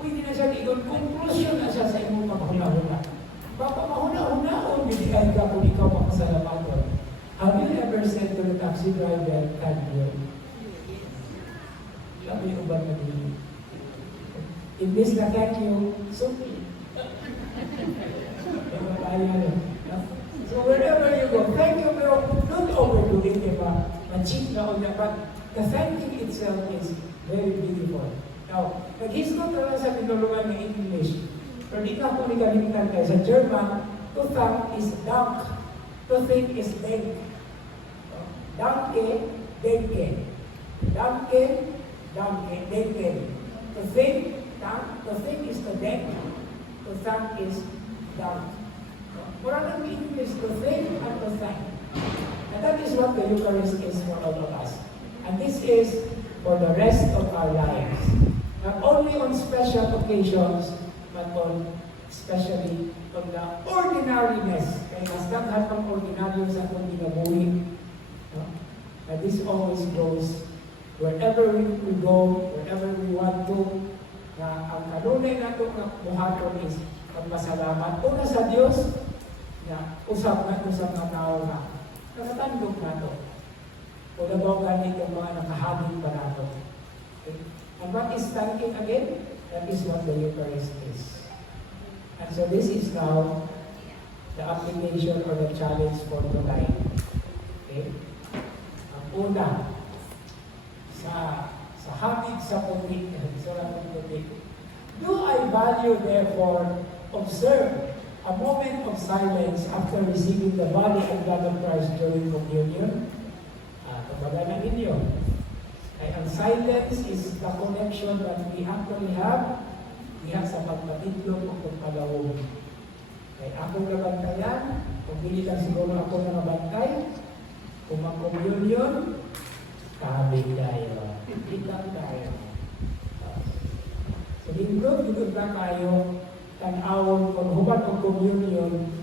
pwede na siya ikon, conclusion na siya sa imong maghuna-huna. Papamahuna-huna o bibigay ka kung ikaw makasalamat. Have you ever said to the taxi driver, thank you? Sabi yung ba naging? Imbis na thank you, suki. So wherever you go, thank you, pero don't overdo it, diba? Ma-cheap na o na, but the thanking itself is very beautiful. Now, nag-hisgot na lang sa pinulungan ng English, pero di na ako nagalimutan kayo. Sa German, to thank is dank, to think is denk. Danke, denke. Danke, danke, denke. To think is to denk. To thank is dank. Mura lang English, to think and to thank. And that is what the Eucharist is for all of us. And this is for the rest of our lives. Not only on special occasions, but on especially on the ordinariness. Kaya mas daghan pang ordinaryo sa akong ginabuhi. And this always goes wherever we go, wherever we want to, na ang kanunay nato nga buhaton is pagpasalamat. Una sa Dios, na usap na tao na. Nakatandog nato. O nabaw ganit yung mga nakahagin pa nato. Okay? And what is thanking again? That is what the Eucharist is. And so this is now the application or the challenge for tonight. Okay? Ang una, sa hagig sa putik, do I value therefore observe a moment of silence after receiving the body and blood of Christ during communion? Kumbaga na ninyo. Ay, ang silence is the connection that we actually have diha sa pagpatitlog o pagpalawog. Kaya akong nabantayan, kung hindi lang siguro ako na nabantay, kung mag-communion, kabig tayo. Hitang tayo. So, lingkod na tayo, tanawon, kung hubat o communion,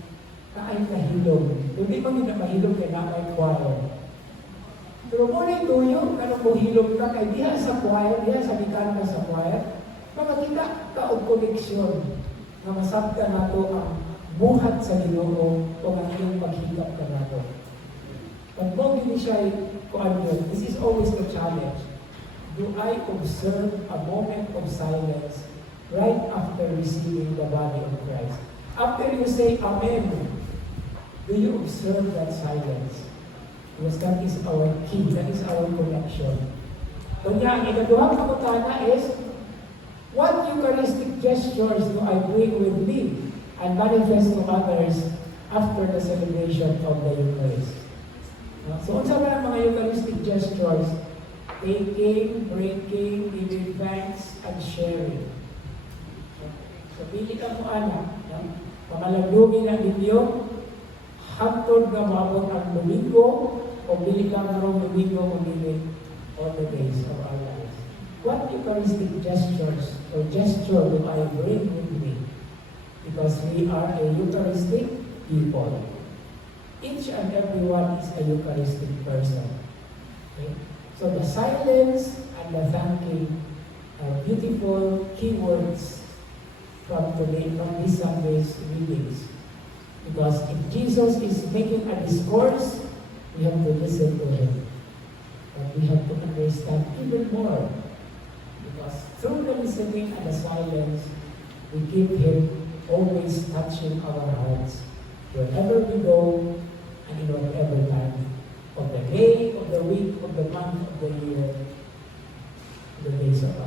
kaay nahilog. Hindi mo nila mahilog kaya na may choir. Pero muna ituyo, ano kung hilog ka, kaya diha sa choir, diha sa bikan ka sa choir, makakita ka o koneksyon na masabta nato ang buhat sa Ginoo o ang iyong paghigap ka nato. Pag mo hindi siya kuan yun, this is always the challenge. Do I observe a moment of silence right after receiving the body of Christ? After you say Amen, do you observe that silence? Because that is our key, that is our connection. Kanya, ang ikaduhang kaputana is, what Eucharistic gestures do I bring with me and manifest to others after the celebration of the Eucharist? So, unsa ba ang mga Eucharistic gestures? Taking, breaking, giving thanks, and sharing. So, pili ka mo, anak. Pamalandungin ang ninyo, hangtod na maabot ang Domingo, o pili ka ng Domingo o pili all the days of our lives. What Eucharistic gestures or gesture do I bring with me? Because we are a Eucharistic people. Each and every one is a Eucharistic person. Okay? So the silence and the thanking are beautiful keywords from this Sunday's readings. Because if Jesus is making a discourse, we have to listen to him. But we have to understand even more. Because through the listening and the silence, we keep him always touching our hearts wherever we go and in whatever time of the day, of the week, of the month, of the year, the days of our